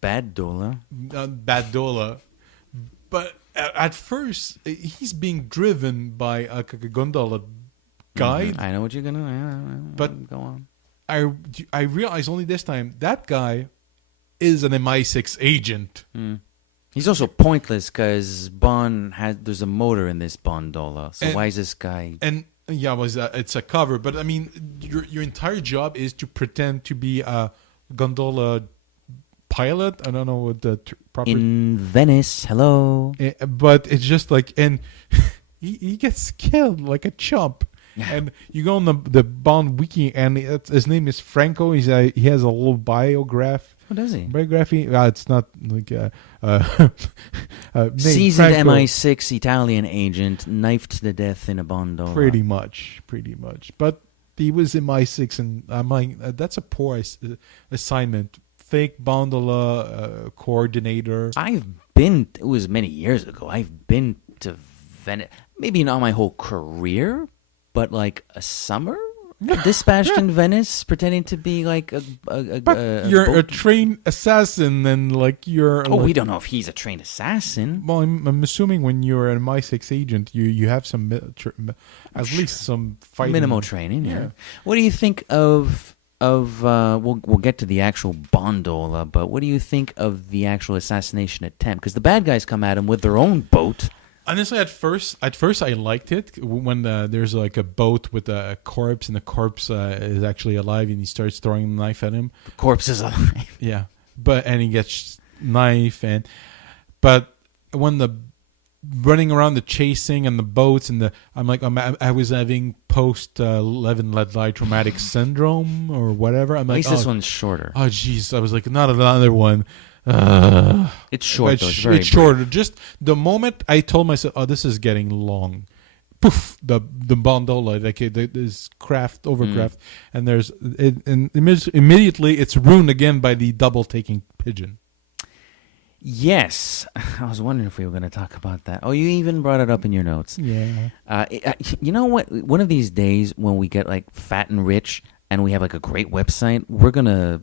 dola. Bad dola. But at first, he's being driven by a gondola guide. I know what you're gonna. But go on. I realized only this time that guy is an MI6 agent. He's also pointless because there's a motor in this gondola. So why is this guy? And yeah, it's a cover, but I mean, your entire job is to pretend to be a gondola pilot. I don't know what the proper In Venice, hello. but it's just like, and he gets killed like a chump. And you go on the Bond wiki, and his name is Franco. He has a little biograph. What does he? Biography. It's not like Seasoned Franco. MI6 Italian agent, knifed to death in a gondola. Pretty much. But he was MI6, and I'm like, that's a poor assignment. Fake gondola coordinator. It was many years ago. I've been to Venice. Maybe not my whole career, but like a summer dispatched in Venice, pretending to be like You're a trained assassin, and like you're. Oh, we don't know if he's a trained assassin. Well, I'm assuming when you're an MI6 agent, you have some at least some fighting. Minimal training. Yeah. Yeah. What do you think of? We'll get to the actual gondola, but what do you think of the actual assassination attempt? Because the bad guys come at him with their own boat. Honestly, at first I liked it when there's like a boat with a corpse, and the corpse is actually alive, and he starts throwing a knife at him. The corpse is alive. Yeah, and he gets knife, but when the running around the chasing and the boats and I was having post 11 red light traumatic syndrome or whatever. I'm At like, least this one's shorter. Oh jeez, I was like, not another one. It's short, though. It's shorter. Just the moment I told myself, "Oh, this is getting long," poof, the gondola like it is overcraft, and immediately it's ruined again by the double taking pigeon. Yes, I was wondering if we were going to talk about that. Oh, you even brought it up in your notes. Yeah. You know what? One of these days when we get like fat and rich and we have like a great website, we're gonna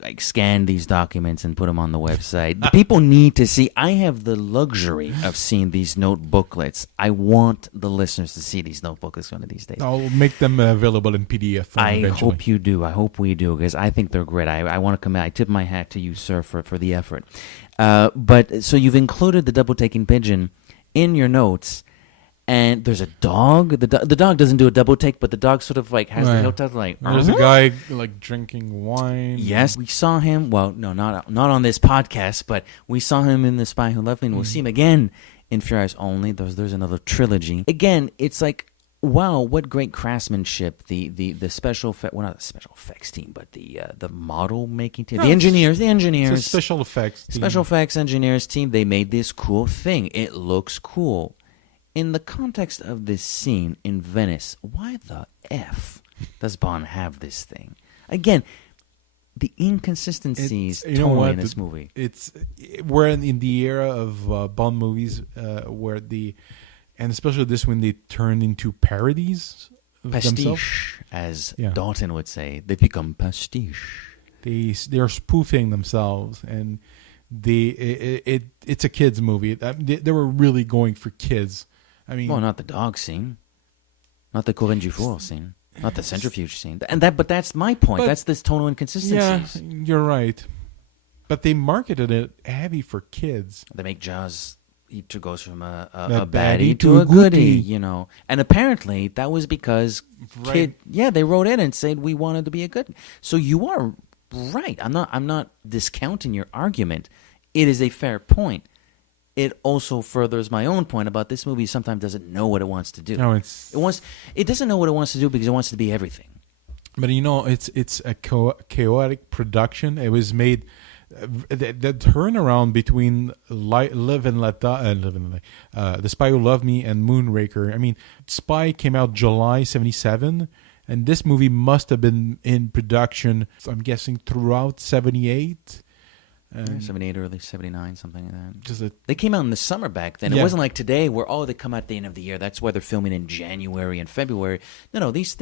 like scan these documents and put them on the website. The people need to see. I have the luxury of seeing these note booklets. I want the listeners to see these note booklets one of these days. I'll make them available in PDF. I eventually. hope you do. I hope we do, because I think they're great. I want to come out. I tip my hat to you, sir, for the effort. But so you've included the double taking pigeon in your notes. And there's a dog. The dog doesn't do a double take, but the dog sort of like has the heel tucked like. There's a guy like drinking wine. Yes, we saw him. Well, no, not on this podcast, but we saw him in The Spy Who Loved Me, and we'll see him again in Furious Only. There's another trilogy. Again, it's like, wow, what great craftsmanship. The special not the special effects team, but the model making team, the engineers, It's a special effects team. Special effects engineers team. They made this cool thing. It looks cool. In the context of this scene in Venice, why the F does Bond have this thing? Again, the inconsistencies totally in this movie. We're in the era of Bond movies where and especially this when they turn into parodies of themselves. As Dalton would say. They become pastiche. They're spoofing themselves, and it's a kids movie. They were really going for kids. I mean, well, not the dog scene, not the Corinne Dufour scene, not the centrifuge scene, but that's my point. That's this tonal inconsistencies. Yeah, you're right. but they marketed it heavy for kids. They make Jaws. He goes from a A baddie to a goodie, And apparently that was because they wrote in and said we wanted to be a good. So you are right. I'm not discounting your argument. It is a fair point. It also furthers my own point about this movie sometimes doesn't know what it wants to do. No, it doesn't know what it wants to do because it wants to be everything. But it's a chaotic production. It was made the turnaround between Live and Let Die, The Spy Who Loved Me and Moonraker. I mean, Spy came out July 1977, and this movie must have been in production, I'm guessing, throughout 1978. 78, early 79, something like that. They came out in the summer back then. It wasn't like today where, they come out at the end of the year. That's why they're filming in January and February. No, these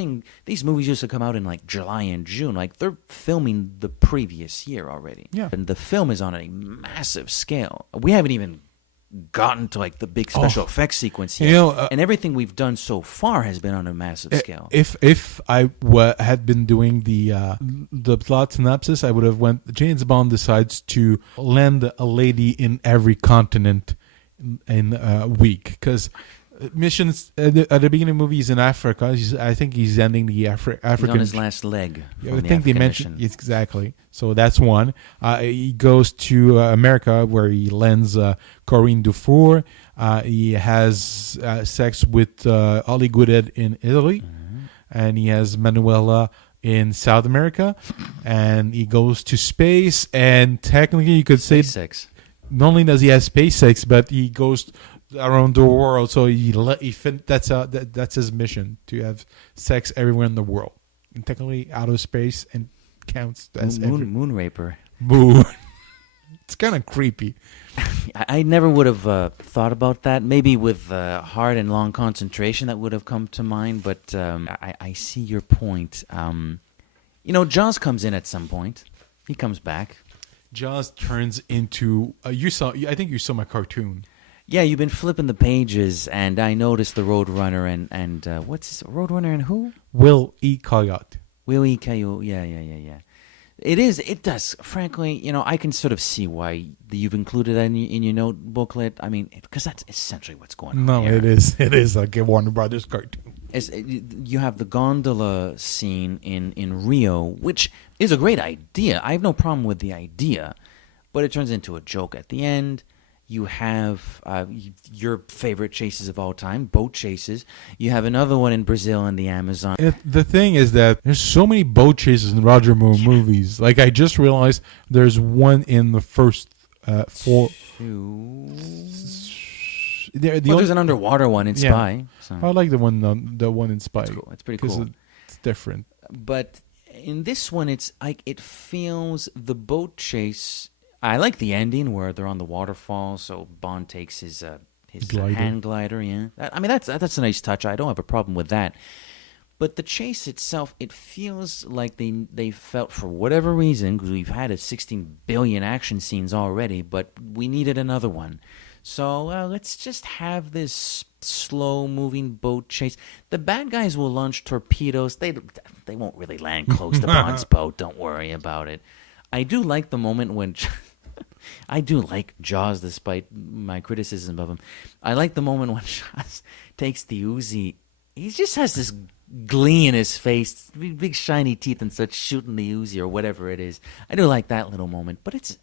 movies used to come out in like July and June. Like they're filming the previous year already. Yeah. And the film is on a massive scale. We haven't even gotten to like the big special effects sequence yet. And everything we've done so far has been on a massive scale. If I had been doing the plot synopsis, I would have went. James Bond decides to land a lady in every continent in a week because missions at the beginning of the movie is in Africa. I think he's ending the African. He's on his last leg. I think they mentioned exactly. So that's one. He goes to America where he lands Corinne Dufour. He has sex with Holly Goodhead in Italy, and he has Manuela in South America, and he goes to space. And technically, you could say sex. Not only does he have space sex, but he goes around the world. So that's his mission, to have sex everywhere in the world, and technically outer space and counts as Moonraker. Moon. It's kind of creepy. I never would have thought about that. Maybe with hard and long concentration that would have come to mind, but I see your point. Jaws comes in at some point. He comes back. Jaws turns into I think you saw my cartoon. Yeah, you've been flipping the pages, and I noticed the Roadrunner and what's this? Roadrunner and who? Will E. Coyote. Will E. Coyote. Yeah. It does. Frankly, I can sort of see why you've included that in your note booklet. I mean, because that's essentially what's going on. No, here. it is. It is like a Warner Brothers cartoon. You have the gondola scene in Rio, which is a great idea. I have no problem with the idea, but it turns into a joke at the end. You have your favorite chases of all time, boat chases. You have another one in Brazil and the Amazon. The thing is that there's so many boat chases in Roger Moore movies. Like, I just realized there's one in the first four. There's an underwater one in Spy. So. I like the one in Spy. It's cool. It's pretty cool. It's different. But in this one, it's like it feels the boat chase. I like the ending where they're on the waterfall, so Bond takes his hand glider. Yeah, that's a nice touch. I don't have a problem with that. But the chase itself, it feels like they felt, for whatever reason, because we've had 16 billion action scenes already, but we needed another one. So let's just have this slow-moving boat chase. The bad guys will launch torpedoes. They won't really land close to Bond's boat. Don't worry about it. I do like the moment when... I do like Jaws, despite my criticism of him. I like the moment when Jaws takes the Uzi. He just has this glee in his face, big shiny teeth and such, shooting the Uzi or whatever it is. I do like that little moment, but it's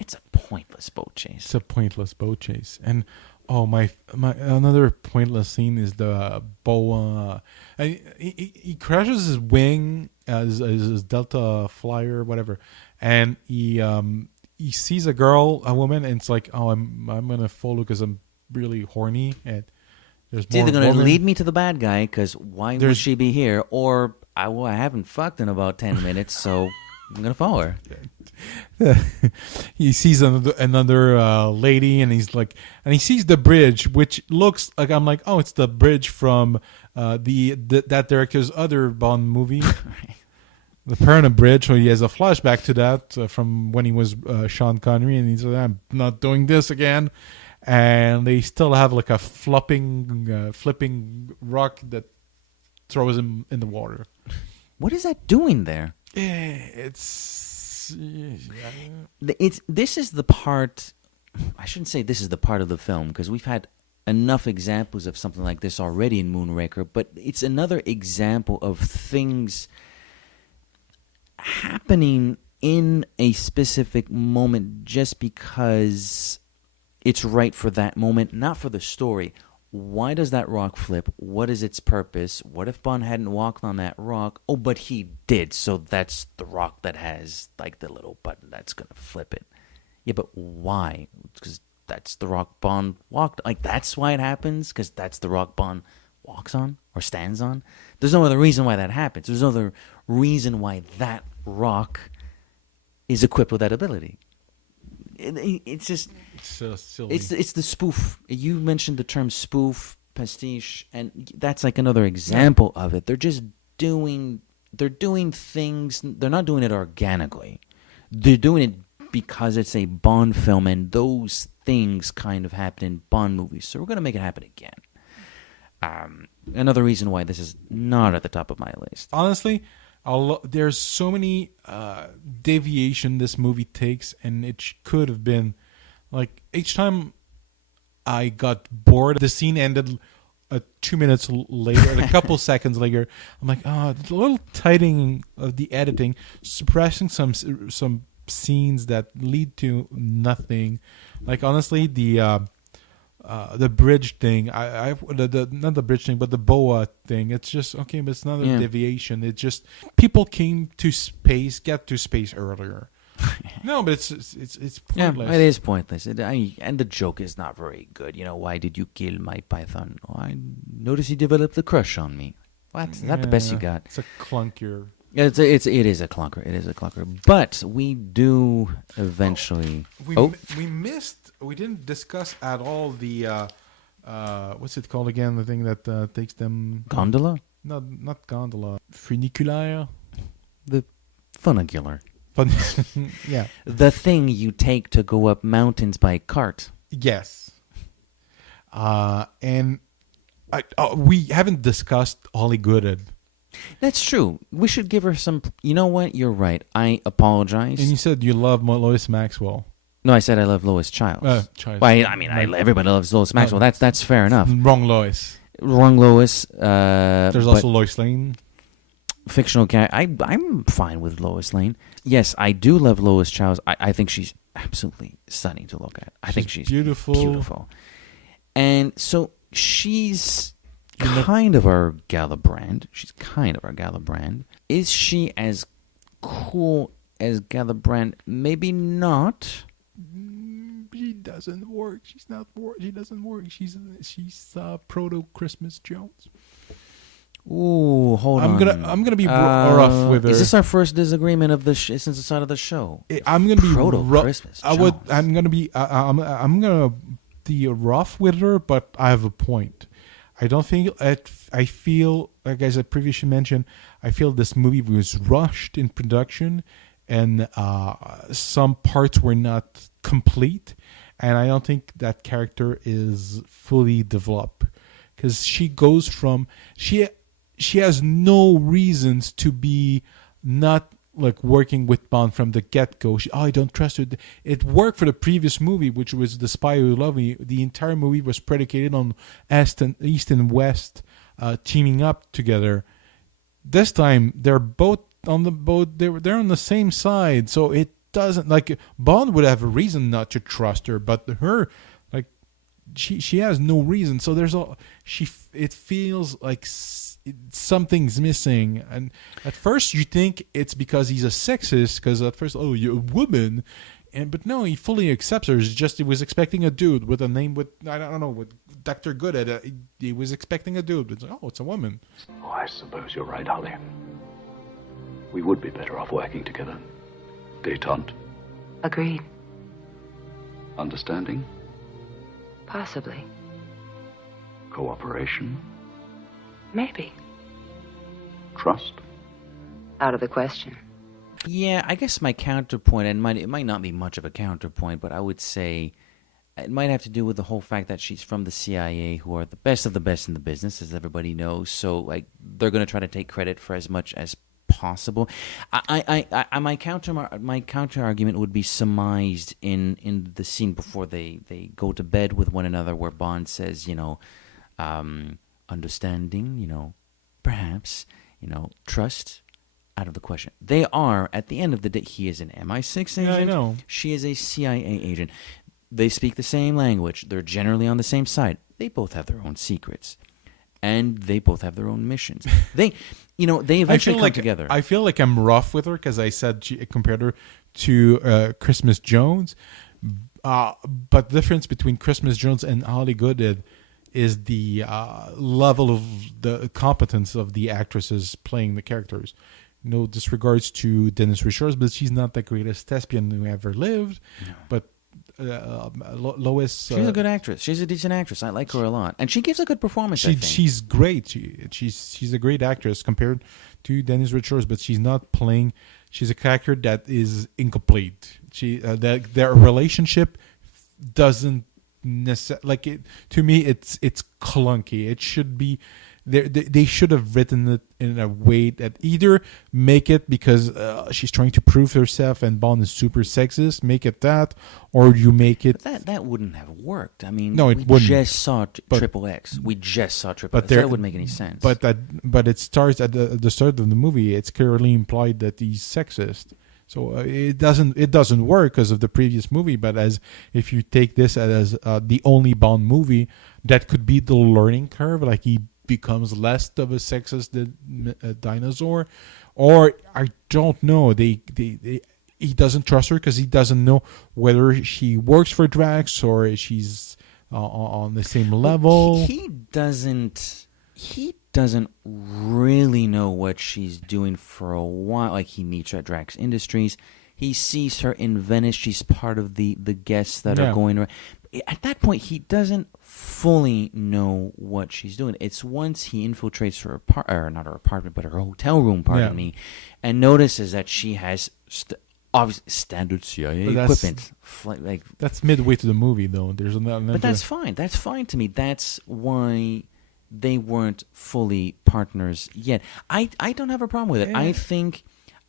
a pointless boat chase. It's a pointless boat chase. And my another pointless scene is the boa. He crashes his wing as his Delta flyer, whatever, and he sees a woman, and it's like, I'm gonna follow because I'm really horny, and there's it's either gonna lead me to the bad guy, because why would she be here, or I haven't fucked in about 10 minutes, so I'm gonna follow her. He sees another lady, and he's like, and he sees the bridge, which looks like, I'm like, it's the bridge from that director's other Bond movie. The Piranha Bridge, so he has a flashback to that from when he was Sean Connery, and he's like, I'm not doing this again. And they still have like a flipping rock that throws him in the water. What is that doing there? It's This is the part. I shouldn't say this is the part of the film because we've had enough examples of something like this already in Moonraker, but it's another example of things happening in a specific moment just because it's right for that moment, not for the story. Why does that rock flip? What is its purpose? What if Bond hadn't walked on that rock? Oh, but he did, so that's the rock that has like the little button that's going to flip it. Yeah, but why? Because that's the rock Bond walked. Like, that's why it happens? Because that's the rock Bond walks on or stands on? There's no other reason why that happens. There's no other reason why that rock is equipped with that ability. It's just... So silly. It's the spoof. You mentioned the term spoof, pastiche, and that's like another example of it. They're just doing things. They're not doing it organically. They're doing it because it's a Bond film, and those things kind of happen in Bond movies. So we're going to make it happen again. Another reason why this is not at the top of my list. Honestly, there's so many deviation this movie takes, and it could have been like each time I got bored, the scene ended 2 minutes later, a couple seconds later. I'm like, a little tightening of the editing, suppressing some scenes that lead to nothing. Like, honestly, the bridge thing, not the bridge thing, but the boa thing, it's just okay, but it's not a deviation. It's just people get to space earlier. No, but it's pointless. Yeah, it is pointless. And the joke is not very good. You know, why did you kill my python? Oh, I noticed you developed a crush on me. What? Is that the best you got? It's a clunkier. It is a clunker. It is a clunker. But we do eventually. We didn't discuss at all the what's it called again? The thing that takes them. Gondola? No, not gondola. Funiculaire. The funicular. Yeah. The thing you take to go up mountains by cart. Yes. And we haven't discussed Holly Goodhead. That's true. We should give her some... You know what? You're right. I apologize. And you said you love Lois Maxwell. No, I said I love Lois Chiles. Chiles. Well, everybody loves Lois Maxwell. That's fair enough. Wrong Lois. Wrong Lois. There's also Lois Lane. Fictional character. I'm fine with Lois Lane. Yes, I do love Lois Chiles. I think she's absolutely stunning to look at. I think she's beautiful. And so she's kind of our Galibrand. Is she as cool as Galibrand? Maybe not. She doesn't work. She doesn't work. She's proto Christmas Jones. Ooh, hold on. I'm gonna be rough with her. Is this our first disagreement of since the start of the show? I'm gonna be proto Christmas. I'm gonna be rough with her, but I have a point. I don't think I feel, like as I previously mentioned, I feel this movie was rushed in production, and some parts were not complete, and I don't think that character is fully developed because she goes from she has no reasons to be not like working with Bond from the get-go. I don't trust her. It worked for the previous movie, which was The Spy Who Loved Me. The entire movie was predicated on East and West teaming up together. This time, they're both on the boat. They're on the same side, so it doesn't, like, Bond would have a reason not to trust her, but her, like, she has no reason. So it feels like something's missing, and at first you think it's because he's a sexist, because at first, oh, you're a woman, but no, he fully accepts her. It's just he was expecting a dude with a name with, I don't know, with Dr. Goodhead. He was expecting a dude. It's like, oh, it's a woman. Oh, I suppose you're right, Holly. We would be better off working together. Détente. Agreed. Understanding. Possibly. Cooperation. Maybe. Trust. Out of the question. Yeah, I guess my counterpoint, and it might not be much of a counterpoint, but I would say it might have to do with the whole fact that she's from the CIA, who are the best of the best in the business, as everybody knows. So, like, they're going to try to take credit for as much as possible. My counter argument would be surmised in the scene before they go to bed with one another, where Bond says, understanding, perhaps, trust, out of the question. They are, at the end of the day, he is an MI6 agent. Yeah, I know. She is a CIA agent. They speak the same language. They're generally on the same side. They both have their own secrets. And they both have their own missions. They eventually come together. I feel like I'm rough with her because I said she compared her to Christmas Jones. But the difference between Christmas Jones and Holly Goodhead is the level of the competence of the actresses playing the characters. No disregards to Dennis Richards, but she's not the greatest thespian who ever lived. No. But Lois, she's a good actress. She's a decent actress. I like her a lot, and she gives a good performance. I think. She's great. She's a great actress compared to Dennis Richards, but she's not playing. She's a character that is incomplete. Their relationship doesn't necessarily to me. It's clunky. It should be. They should have written it in a way that either make it because she's trying to prove herself and Bond is super sexist, make it that, or you make it... But that wouldn't have worked. I mean, no, it we wouldn't. Just saw Triple X. We just saw Triple X. That wouldn't make any sense. But it starts at the start of the movie. It's clearly implied that he's sexist. So it doesn't work because of the previous movie. But as if you take this as the only Bond movie, that could be the learning curve. Like he becomes less of a sexist dinosaur, or I don't know. He doesn't trust her because he doesn't know whether she works for Drax or she's on the same level. He doesn't really know what she's doing for a while. Like he meets her at Drax Industries. He sees her in Venice. She's part of the guests that are going around. At that point, he doesn't fully know what she's doing. It's once he infiltrates her not her apartment, but her hotel room, pardon me, and notices that she has obviously standard CIA equipment. That's midway to the movie, though. There's another... But that's fine. That's fine to me. That's why they weren't fully partners yet. I don't have a problem with it. Yeah.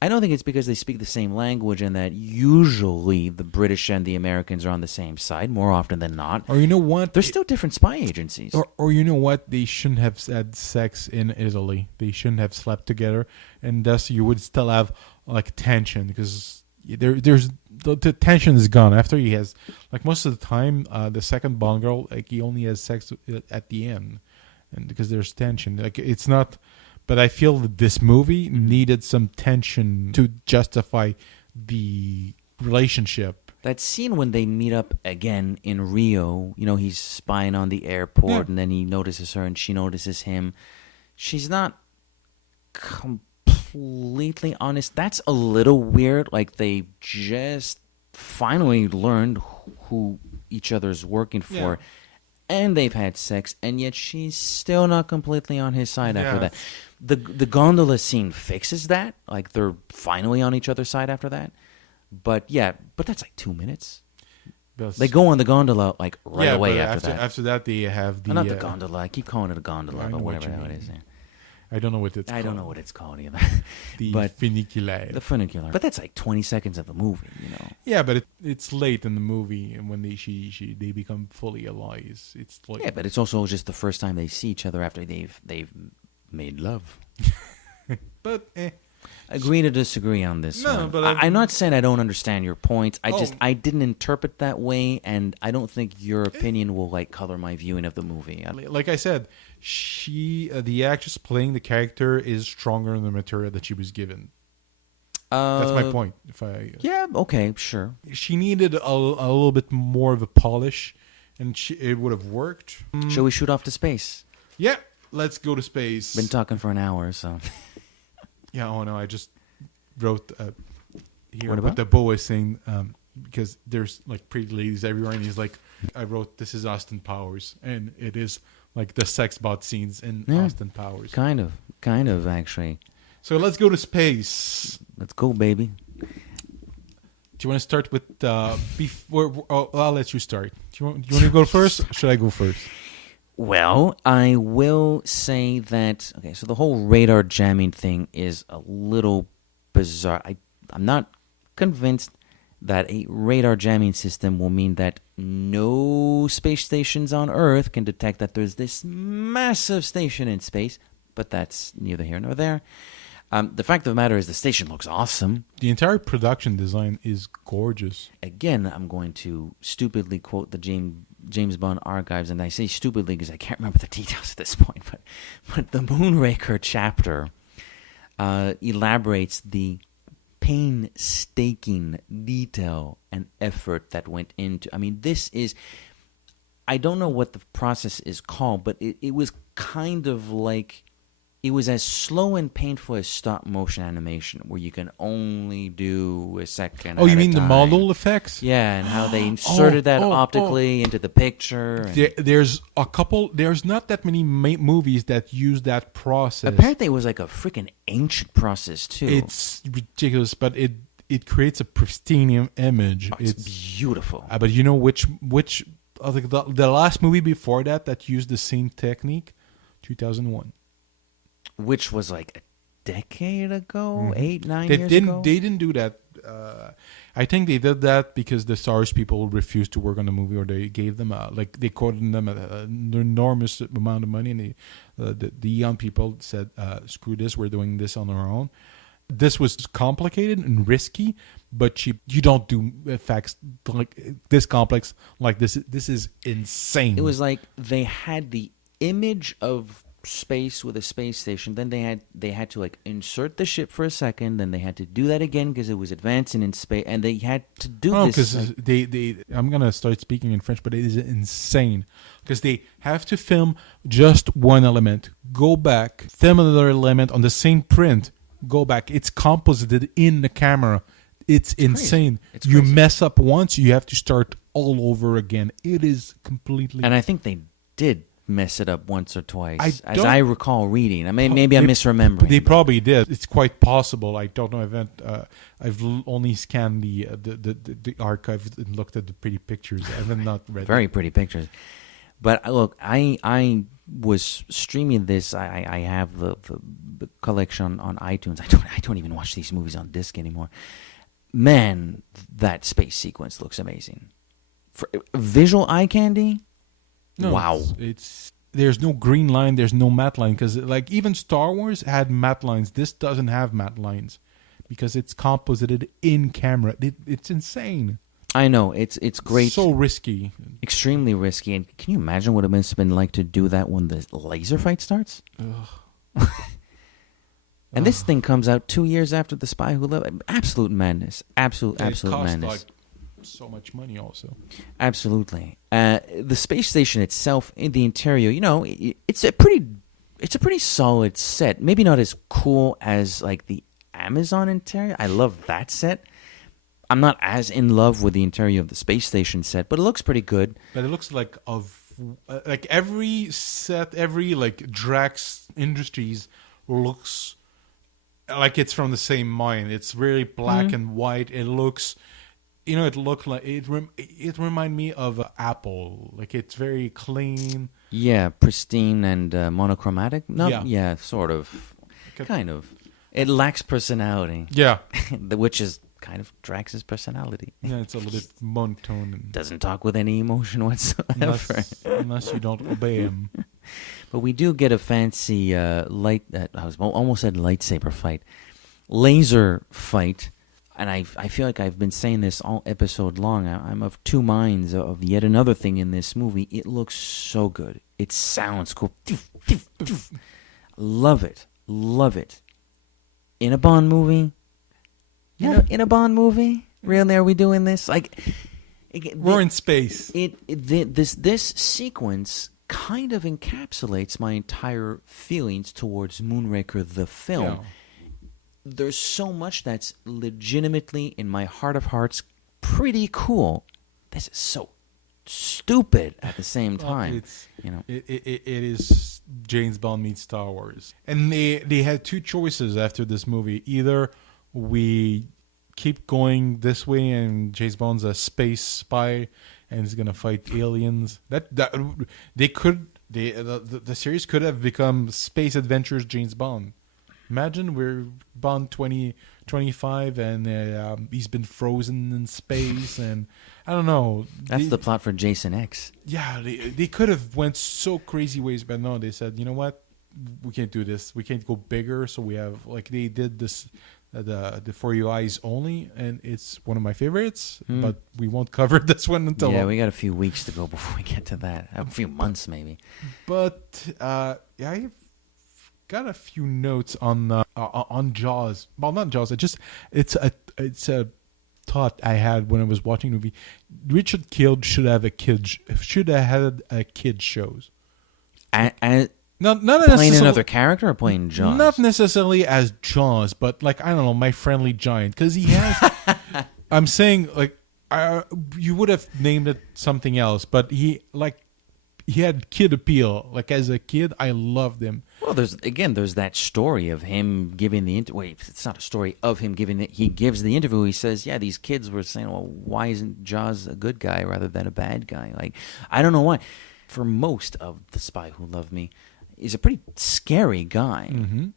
I don't think it's because they speak the same language and that usually the British and the Americans are on the same side more often than not. Or you know what? They're still different spy agencies. Or you know what? They shouldn't have had sex in Italy. They shouldn't have slept together. And thus you would still have like tension because there's the tension is gone. After he has, like most of the time, the second Bond girl, like he only has sex at the end. And because there's tension. Like it's not... But I feel that this movie needed some tension to justify the relationship. That scene when they meet up again in Rio, he's spying on the airport and then he notices her and she notices him. She's not completely honest. That's a little weird. Like they just finally learned who each other's working for. Yeah. And they've had sex, and yet she's still not completely on his side after that. The gondola scene fixes that. Like, they're finally on each other's side after that. But that's like 2 minutes. They go on the gondola, like, right away after that. After that, they have the... not the gondola. I keep calling it a gondola, but whatever the hell it is. Yeah. I don't know what it's called. I don't know what it's called either. The funicular. The funicular. But that's like 20 seconds of the movie, Yeah, but it's late in the movie, and when they become fully allies. It's like... Yeah, but it's also just the first time they see each other after they've made love. But agree to disagree on this one. But I'm not saying I don't understand your points. I didn't interpret that way, and I don't think your opinion will like color my viewing of the movie. Like I said, the actress playing the character is stronger in the material that she was given. That's my point. Yeah, okay, sure. She needed a little bit more of a polish, and it would have worked. Shall we shoot off to space? Yeah, let's go to space. Been talking for an hour, so... Yeah, oh no, I just wrote here what what the Bo is saying because there's like pretty ladies everywhere, and he's like, I wrote, this is Austin Powers, and it is like the sex bot scenes in Austin Powers. Kind of, actually. So let's go to space. Let's go, baby. Do you want to start with before? I'll let you start. Do you want to go first? Or should I go first? Well, I will say that, okay, so the whole radar jamming thing is a little bizarre. I'm not convinced that a radar jamming system will mean that no space stations on Earth can detect that there's this massive station in space, but that's neither here nor there. The fact of the matter is the station looks awesome. The entire production design is gorgeous. Again, I'm going to stupidly quote the James Bond archives, and I say stupidly because I can't remember the details at this point, but the Moonraker chapter elaborates the painstaking detail and effort that went into. I mean, this is, I don't know what the process is called, but it was kind of like, it was as slow and painful as stop motion animation, where you can only do a second. Oh, you at a mean the time. model effects? Yeah, and how they inserted that optically into the picture. And There's a couple. There's not that many movies that use that process. apparently, it was like a freaking ancient process too. It's ridiculous, but it creates a pristine image. Oh, it's beautiful. But you know which like the last movie before that used the same technique, 2001. Which was like a decade ago, 8-9 They years didn't. ago. They didn't do that. I think they did that because the Stars people refused to work on the movie, or they gave them they quoted them an enormous amount of money, and the young people said, "Screw this, we're doing this on our own." This was complicated and risky, but cheap. You don't do effects like this complex like this. This is insane. It was like they had the image of space with a space station, then they had to like insert the ship for a second, then they had to do that again because it was advancing in space, and they had to do this because they I'm gonna start speaking in French, but it is insane because they have to film just one element, go back, film another element on the same print, go back. It's composited in the camera. It's insane. It's you crazy. mess up once, you have to start all over again. It is completely. And I think they did mess it up once or twice, as don't- I recall reading. I mean, maybe I'm misremembering. They but- probably did. It's quite possible. I don't know. I've only scanned the archive and looked at the pretty pictures. I have not read. Very pretty pictures. But look, I was streaming this. I have the collection on iTunes. I don't even watch these movies on disc anymore. Man, that space sequence looks amazing. For visual eye candy. No, Wow. It's there's no green line. There's no matte line because like even Star Wars had matte lines. This doesn't have matte lines because it's composited in camera. It's insane. I know it's great. So risky. Extremely risky. And can you imagine what it must have been like to do that when the laser fight starts? And this thing comes out 2 years after The Spy Who Loved. Absolute madness. Absolute It cost madness. like so much money also. Absolutely. The space station itself, in the interior, you know, it's a pretty solid set. Maybe not as cool as like the Amazon interior. I love that set. I'm not as in love with the interior of the space station set, but it looks pretty good. But it looks like like every set, every like Drax Industries looks like it's from the same mine. It's really black and white. It looks, you know, it looked like it reminded me of Apple. Like it's very clean. Yeah, pristine and monochromatic. Yeah. Sort of, kind of. It lacks personality. Yeah, Which is kind of Drax's personality. yeah, it's a little bit monotone. And Doesn't talk with any emotion whatsoever. unless you don't obey him. But we do get a fancy I almost said lightsaber fight, laser fight, and I feel like I've been saying this all episode long. I'm of two minds of yet another thing in this movie. It looks so good. It sounds cool. Love it. In a Bond movie? Yeah. In a Bond movie? Really? Are we doing this? Like, We're in space. This sequence kind of encapsulates my entire feelings towards Moonraker the film. Yeah. There's so much that's legitimately, in my heart of hearts, pretty cool. This is so stupid at the same time. It's, you know, it is James Bond meets Star Wars, and they had two choices after this movie. Either we keep going this way, and James Bond's a space spy, and he's gonna fight aliens. That they could The series could have become Space Adventures James Bond. Imagine we're Bond 2025 and he's been frozen in space, and I don't know. That's the plot for Jason X. Yeah, they could have went so crazy ways, but no, they said, you know what, we can't do this. We can't go bigger, so we have they did this the For Your Eyes Only, and it's one of my favorites. But we won't cover this one until we got a few weeks to go before we get to that. A few months maybe. But I've got a few notes on Jaws. Well, not Jaws. It's a thought I had when I was watching the movie. Richard Kiel should have had a kid shows. Not playing another character or playing Jaws? Not necessarily as Jaws, but like, I don't know, My Friendly Giant, because he has. I'm saying like you would have named it something else, but he had kid appeal. Like as a kid, I loved him. Well, there's that story of him giving the wait, it's not a story of him giving he gives the interview. He says, yeah, these kids were saying, well, why isn't Jaws a good guy rather than a bad guy? Like, I don't know why. For most of The Spy Who Loved Me, he's a pretty scary guy. Mm-hmm.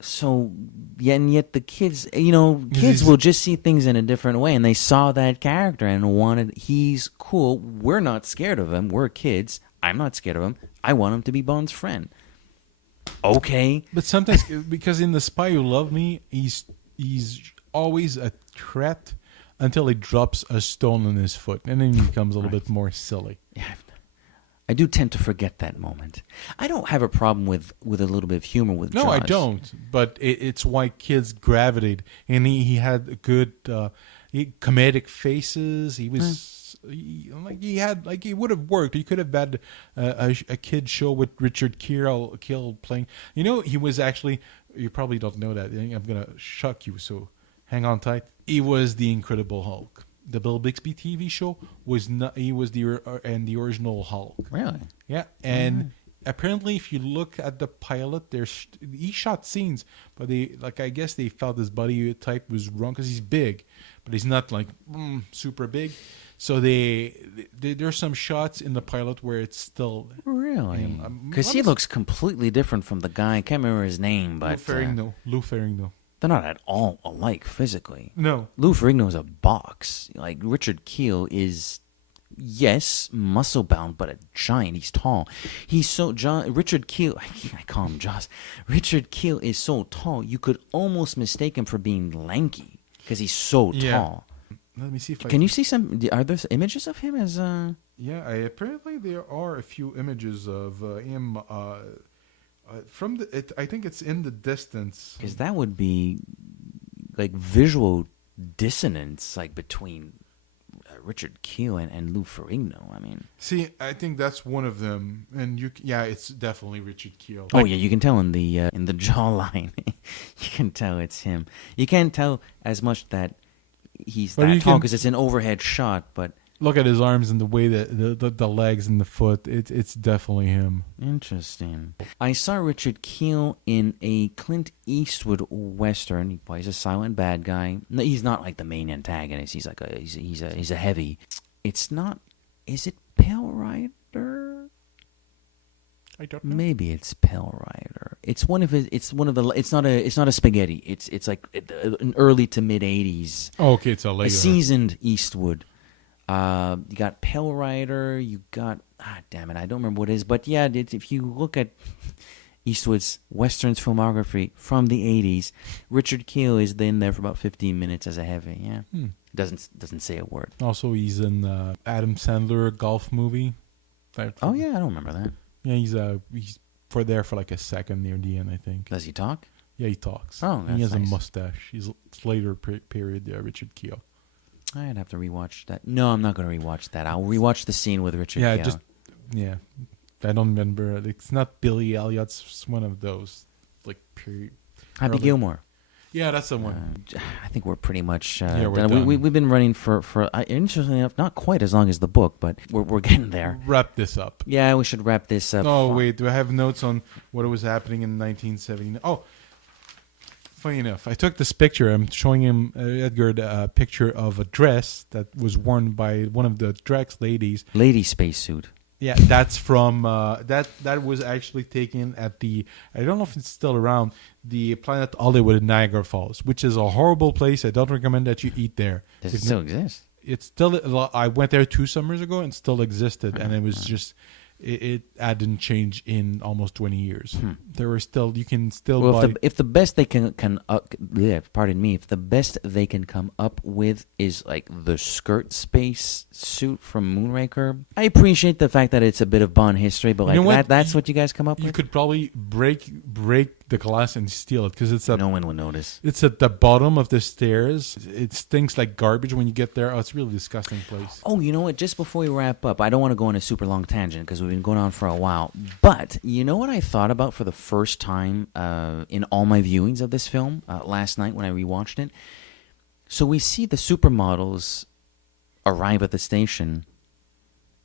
So, and yet the kids, kids will just see things in a different way, and they saw that character and he's cool. We're not scared of him. We're kids. I'm not scared of him. I want him to be Bond's friend. Okay. But sometimes, because in The Spy Who Loved Me, he's always a threat until he drops a stone on his foot, and then he becomes a little bit more silly. Yeah. I do tend to forget that moment. I don't have a problem with a little bit of humor with Jaws. No, I don't. But it's why kids gravitate. And he had good comedic faces. He was he would have worked. He could have had a kid show with Richard Kiel playing. He was actually. You probably don't know that. I'm gonna shock you. So hang on tight. He was the Incredible Hulk. The Bill Bixby TV show was not. He was the original Hulk. Really? Yeah, and apparently, if you look at the pilot, he shot scenes, but I guess they felt his body type was wrong because he's big, but he's not like super big. So there's some shots in the pilot where it's still really because he looks completely different from the guy. I can't remember his name, but Lou Ferrigno. They're not at all alike physically. No. Lou Ferrigno is a box. Like Richard Kiel is, yes, muscle bound, but a giant. He's tall. He's so Richard Kiel. I call him Jaws. Richard Kiel is so tall you could almost mistake him for being lanky because he's so tall. Let me see if Can you see some? Are there images of him as? Yeah, apparently there are a few images of him. I think it's in the distance. Because that would be like visual dissonance, like between Richard Kiel and Lou Ferrigno. I mean, see, I think that's one of them, and it's definitely Richard Kiel. Oh yeah, you can tell in the jawline. You can tell it's him. You can't tell as much that he's that tall because it's an overhead shot, but. Look at his arms and the way that the legs and the foot. It's definitely him. Interesting. I saw Richard Kiel in a Clint Eastwood western. He plays a silent bad guy. No, he's not like the main antagonist. He's like he's a heavy. It's not. Is it Pale Rider? I don't know. Maybe it's Pale Rider. It's one of his. It's one of the. It's not a spaghetti. It's like an early to mid '80s. Oh, okay, it's a seasoned Eastwood. You got Pale Rider, you got damn it, I don't remember what it is, but yeah, if you look at Eastwood's Westerns filmography from the 80s, Richard Kiel is in there for about 15 minutes as a heavy. Yeah, doesn't say a word. Also, he's in Adam Sandler golf movie. Oh yeah, I don't remember that. Yeah, he's there for like a second near the end, I think. Does he talk? Yeah, he talks. Oh, that's he has nice. a mustache. He's later period there, Richard Kiel. I'd have to rewatch that. No, I'm not going to rewatch that. I'll rewatch the scene with Richard Kiel. I don't remember. It's not Billy Elliot. It's one of those, like, period. Happy Gilmore. Yeah, that's the one. I think we're pretty much we're done. We've been running for interestingly enough, not quite as long as the book, but we're getting there. Wrap this up. Yeah, we should wrap this up. Oh, wait. Do I have notes on what was happening in 1979? Oh, funny enough, I took this picture. I'm showing him, Edgar, a picture of a dress that was worn by one of the Drax ladies. Lady spacesuit. Yeah, that's from that was actually taken at the, I don't know if it's still around, the Planet Hollywood in Niagara Falls, which is a horrible place. I don't recommend that you eat there. Does it still exist? It's still. I went there 2 summers ago and still existed, and it was just. It didn't change in almost 20 years. There were still, you can still buy. If the best they can pardon me, if the best they can come up with is like the skirt space suit from Moonraker, I appreciate the fact that it's a bit of Bond history, but like that's what you guys come up with. You could probably break the glass and steal it because no one would notice. It's at the bottom of the stairs. It stinks like garbage when you get there. Oh, it's a really disgusting place. Oh, you know what? Just before we wrap up, I don't want to go on a super long tangent because we've been going on for a while. But you know what I thought about for the first time in all my viewings of this film last night when I rewatched it? So we see the supermodels arrive at the station.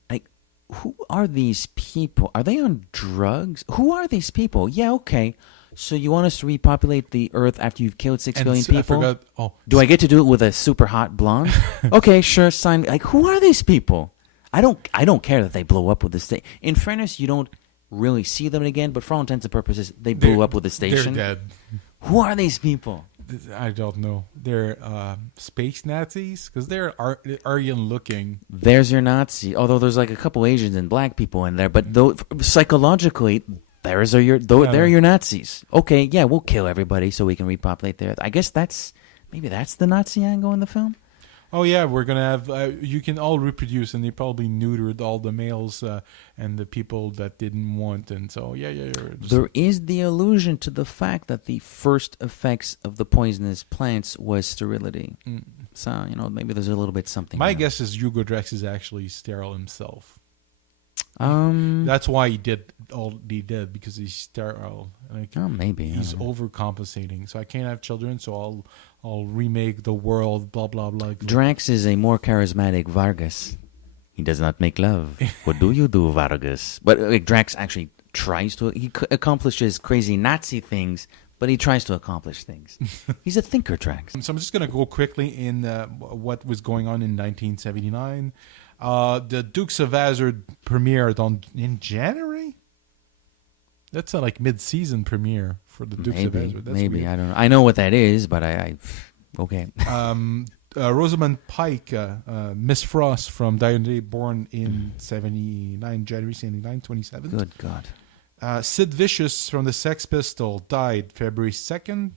Like, who are these people? Are they on drugs? Who are these people? Yeah, okay. So you want us to repopulate the Earth after you've killed 6 billion people? Do I get to do it with a super hot blonde? Okay, sure, sign me. Like, who are these people? I don't care that they blow up with the station. In fairness, you don't really see them again, but for all intents and purposes, they blew up with the station. They're dead. Who are these people? I don't know. They're space Nazis because they're Aryan looking. There's your Nazi. Although there's like a couple Asians and black people in there, but psychologically, they're your Nazis. Okay, yeah, we'll kill everybody so we can repopulate the Earth. I guess maybe that's the Nazi angle in the film. Oh yeah, we're gonna have you can all reproduce, and they probably neutered all the males and the people that didn't want, and so yeah. There is the allusion to the fact that the first effects of the poisonous plants was sterility. So maybe there's a little bit something. My guess is Hugo Drax is actually sterile himself. That's why he did all he did, because he's sterile. Like, maybe he's overcompensating. So I can't have children, so I'll remake the world. Blah blah blah. Drax is a more charismatic Vargas. He does not make love. What do you do, Vargas? But Drax actually tries to. He accomplishes crazy Nazi things, but he tries to accomplish things. He's a thinker, Drax. So I'm just gonna go quickly in what was going on in 1979. The Dukes of Hazzard premiered in January. That's a mid-season premiere for the Dukes of Hazzard. That's maybe weird. I don't know. I know what that is, but I okay. Rosamund Pike, Miss Frost from Diana Day, born in January 79, 27. Good God. Sid Vicious from the Sex Pistols died February 2nd.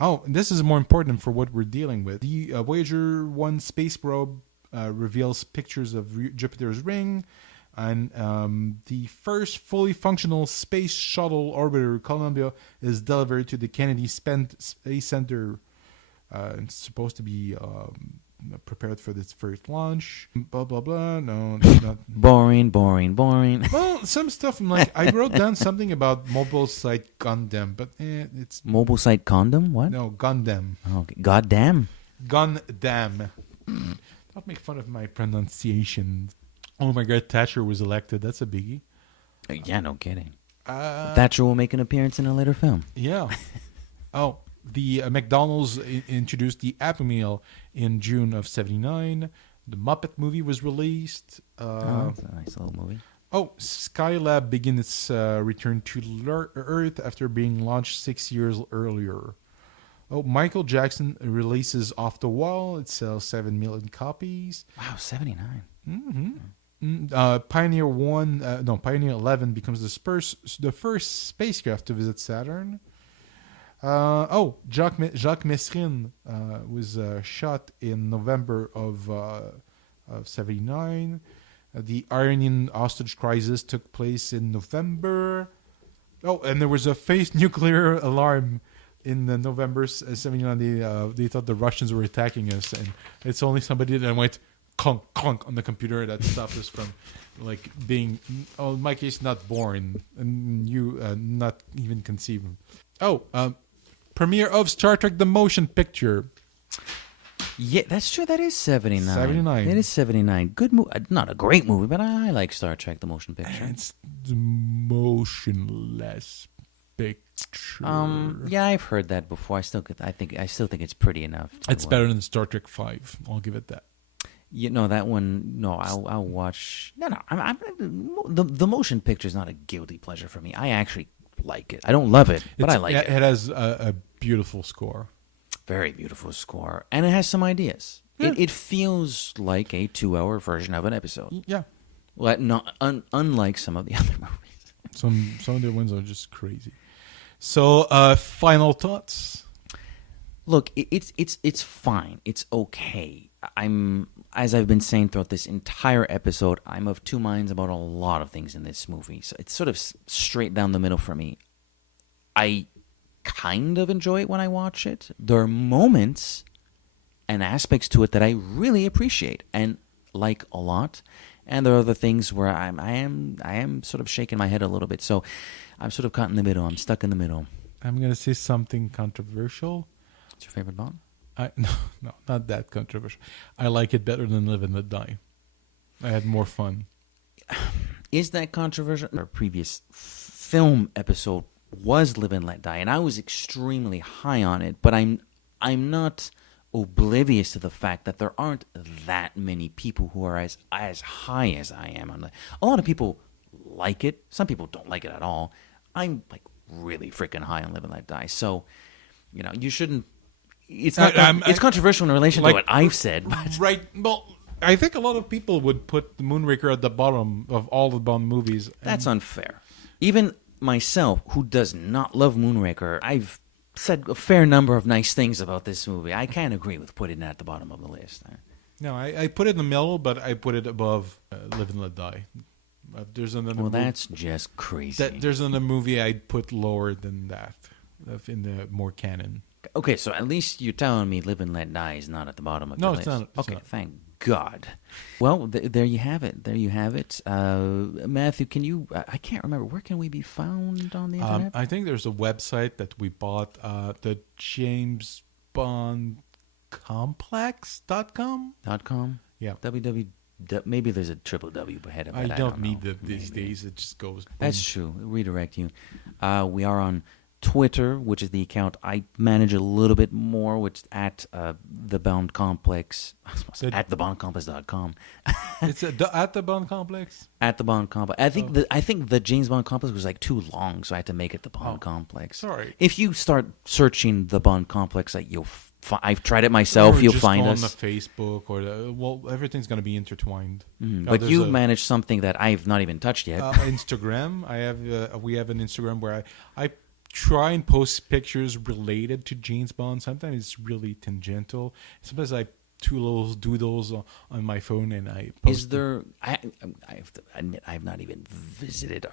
Oh, this is more important for what we're dealing with. The Voyager 1 space probe reveals pictures of Jupiter's ring, and the first fully functional space shuttle orbiter, Columbia, is delivered to the Kennedy Space Center. It's supposed to be prepared for its first launch. Blah blah blah. No, not boring. Well, some stuff I wrote down something about Mobile Site Gundam, but it's Mobile Site Condom. What? No, Gundam. Okay, goddamn. Gundam. Don't make fun of my pronunciation. Oh my God, Thatcher was elected. That's a biggie. Yeah, no kidding. Thatcher will make an appearance in a later film. Yeah. Oh, the McDonald's introduced the Happy Meal in June of 79. The Muppet movie was released. That's a nice little movie. Oh, Skylab begins its return to Earth after being launched 6 years earlier. Oh, Michael Jackson releases Off the Wall. It sells 7 million copies. Wow, 79. Mm-hmm. Pioneer 11 becomes the first spacecraft to visit Saturn. Jacques Messrine was shot in November of 79. The Iranian hostage crisis took place in November. Oh, and there was a phased nuclear alarm in the November 79. They thought the Russians were attacking us, and it's only somebody that went clunk clunk on the computer that stopped us from being, in my case, not born, and you not even conceived. Premiere of Star Trek: The Motion Picture. Yeah, that's true. That is 79. 79. It is 79. Good movie. Not a great movie, but I like Star Trek: The Motion Picture. It's the motionless picture. Yeah, I've heard that before. I still think it's pretty enough. It's better than Star Trek 5. I'll give it that. You know that one. No, I'll watch. No. The motion picture is not a guilty pleasure for me. I actually like it. I don't love it, but I like it. It has a beautiful score. Very beautiful score, and it has some ideas. Yeah. It feels like a 2-hour version of an episode. Yeah. Well, unlike some of the other movies. Some of the ones are just crazy. So, final thoughts. Look, it's fine. It's okay. As I've been saying throughout this entire episode, I'm of two minds about a lot of things in this movie. So it's sort of straight down the middle for me. I kind of enjoy it when I watch it. There are moments and aspects to it that I really appreciate and like a lot. And there are other things where I am sort of shaking my head a little bit. So I'm sort of caught in the middle. I'm stuck in the middle. I'm going to say something controversial. What's your favorite Bond? No, not that controversial. I like it better than Live and Let Die. I had more fun. Is that controversial? Our previous film episode was Live and Let Die, and I was extremely high on it, but I'm not oblivious to the fact that there aren't that many people who are as high as I am on a lot of people like it. Some people don't like it at all. I'm like really freaking high on Live and Let Die. So, you shouldn't. It's not. It's controversial in relation to what I've said. But. Right. Well, I think a lot of people would put Moonraker at the bottom of all the Bond movies. That's unfair. Even myself, who does not love Moonraker, I've said a fair number of nice things about this movie. I can't agree with putting it at the bottom of the list. No, I put it in the middle, but I put it above Live and Let Die. There's another. Well, that's just crazy. There's another movie I'd put lower than that, in the more canon. Okay, so at least you're telling me Live and Let Die is not at the bottom of the list. No, it's not. Okay, thank God. Well, there you have it. There you have it. Matthew, can you... I can't remember. Where can we be found on the internet? I think there's a website that we bought, the James Bond Complex.com? .com? Yeah. Maybe there's a www ahead of it. I don't need it these days. It just goes... Boom. That's true. Redirect you. We are on Twitter, which is the account I manage a little bit more, which is at the Bond Complex. At thebondcomplex.com. It's at the Bond Complex? At the Bond Complex. I think the James Bond Complex was like too long, so I had to make it the Bond Complex. Sorry. If you start searching the Bond Complex, like I've tried it myself. You'll find us on the Facebook or everything's going to be intertwined. Mm-hmm. But you manage something that I've not even touched yet. Instagram. We have an Instagram where I try and post pictures related to James Bond. Sometimes it's really tangential. Sometimes I two little doodles on my phone and I post. Is there? I have to admit, I have not even visited.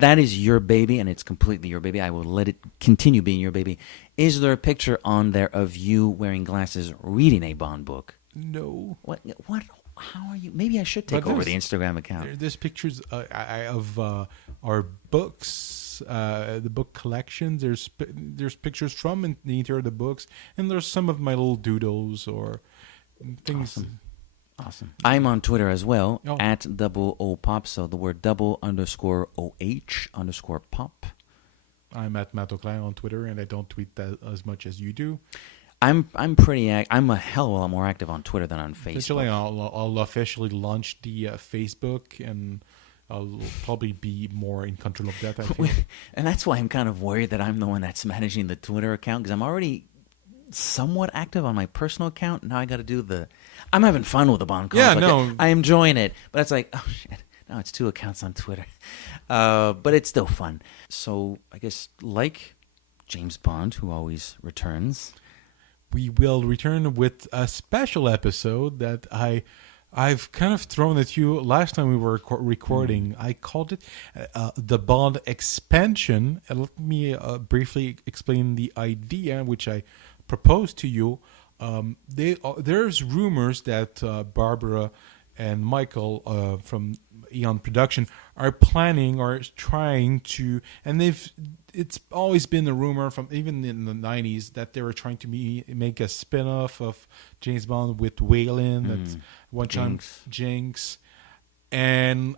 That is your baby, and it's completely your baby. I will let it continue being your baby. Is there a picture on there of you wearing glasses, reading a Bond book? No. What? How are you? Maybe I should take over the Instagram account. There's pictures of our books. The book collections. There's pictures from the interior of the books, and there's some of my little doodles or things. Awesome. I'm on Twitter as well at @OOPOP. So the word _OH_pop. I'm at Matt Auclair on Twitter, and I don't tweet that as much as you do. I'm I'm a hell of a lot more active on Twitter than on Facebook. Eventually, I'll officially launch the Facebook and. I'll probably be more in control of that, I feel. And that's why I'm kind of worried that I'm the one that's managing the Twitter account, because I'm already somewhat active on my personal account. Now I got to do I'm having fun with the Bond Complex. Yeah, no. I'm enjoying it. But it's like, oh, shit. Now it's 2 accounts on Twitter. But it's still fun. So I guess like James Bond, who always returns. We will return with a special episode that I've kind of thrown at you last time we were recording. I called it the Bond expansion. And let me briefly explain the idea, which I proposed to you. There's rumors that Barbara and Michael from Eon Production are planning or trying to, and it's always been a rumor from even in the 90s that they were trying to make a spin-off of James Bond with Wayland, that's one time Jinx, and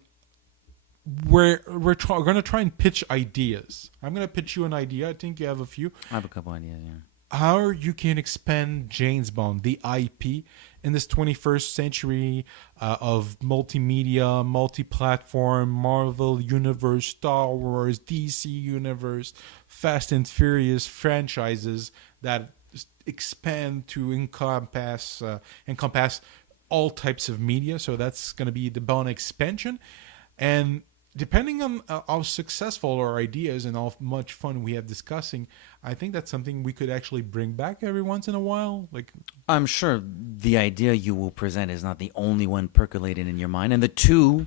we're going to try and pitch ideas. I'm going to pitch you an idea. I think you have a few. I have a couple ideas, yeah. How you can expand James Bond, the IP, in this 21st century of multimedia, multi-platform, Marvel Universe, Star Wars, DC Universe, Fast and Furious franchises that expand to encompass all types of media. So that's going to be the Bond expansion. And depending on how successful our ideas and how much fun we have discussing, I think that's something we could actually bring back every once in a while. Like, I'm sure the idea you will present is not the only one percolating in your mind. And the two,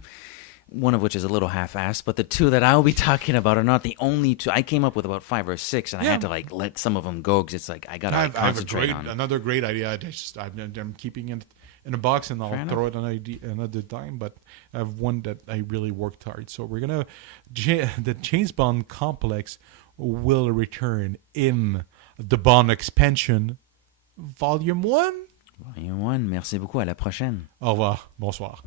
one of which is a little half-assed, but the two that I'll be talking about are not the only two. I came up with about 5 or 6, and I had to like let some of them go because it's like I got to concentrate on it. Another great idea. I'm keeping it in a box, and I'll throw it another time. But I have one that I really worked hard. So we're gonna the James Bond complex will return in the Bond expansion, Volume 1. Volume 1. Merci beaucoup. À la prochaine. Au revoir. Bonsoir.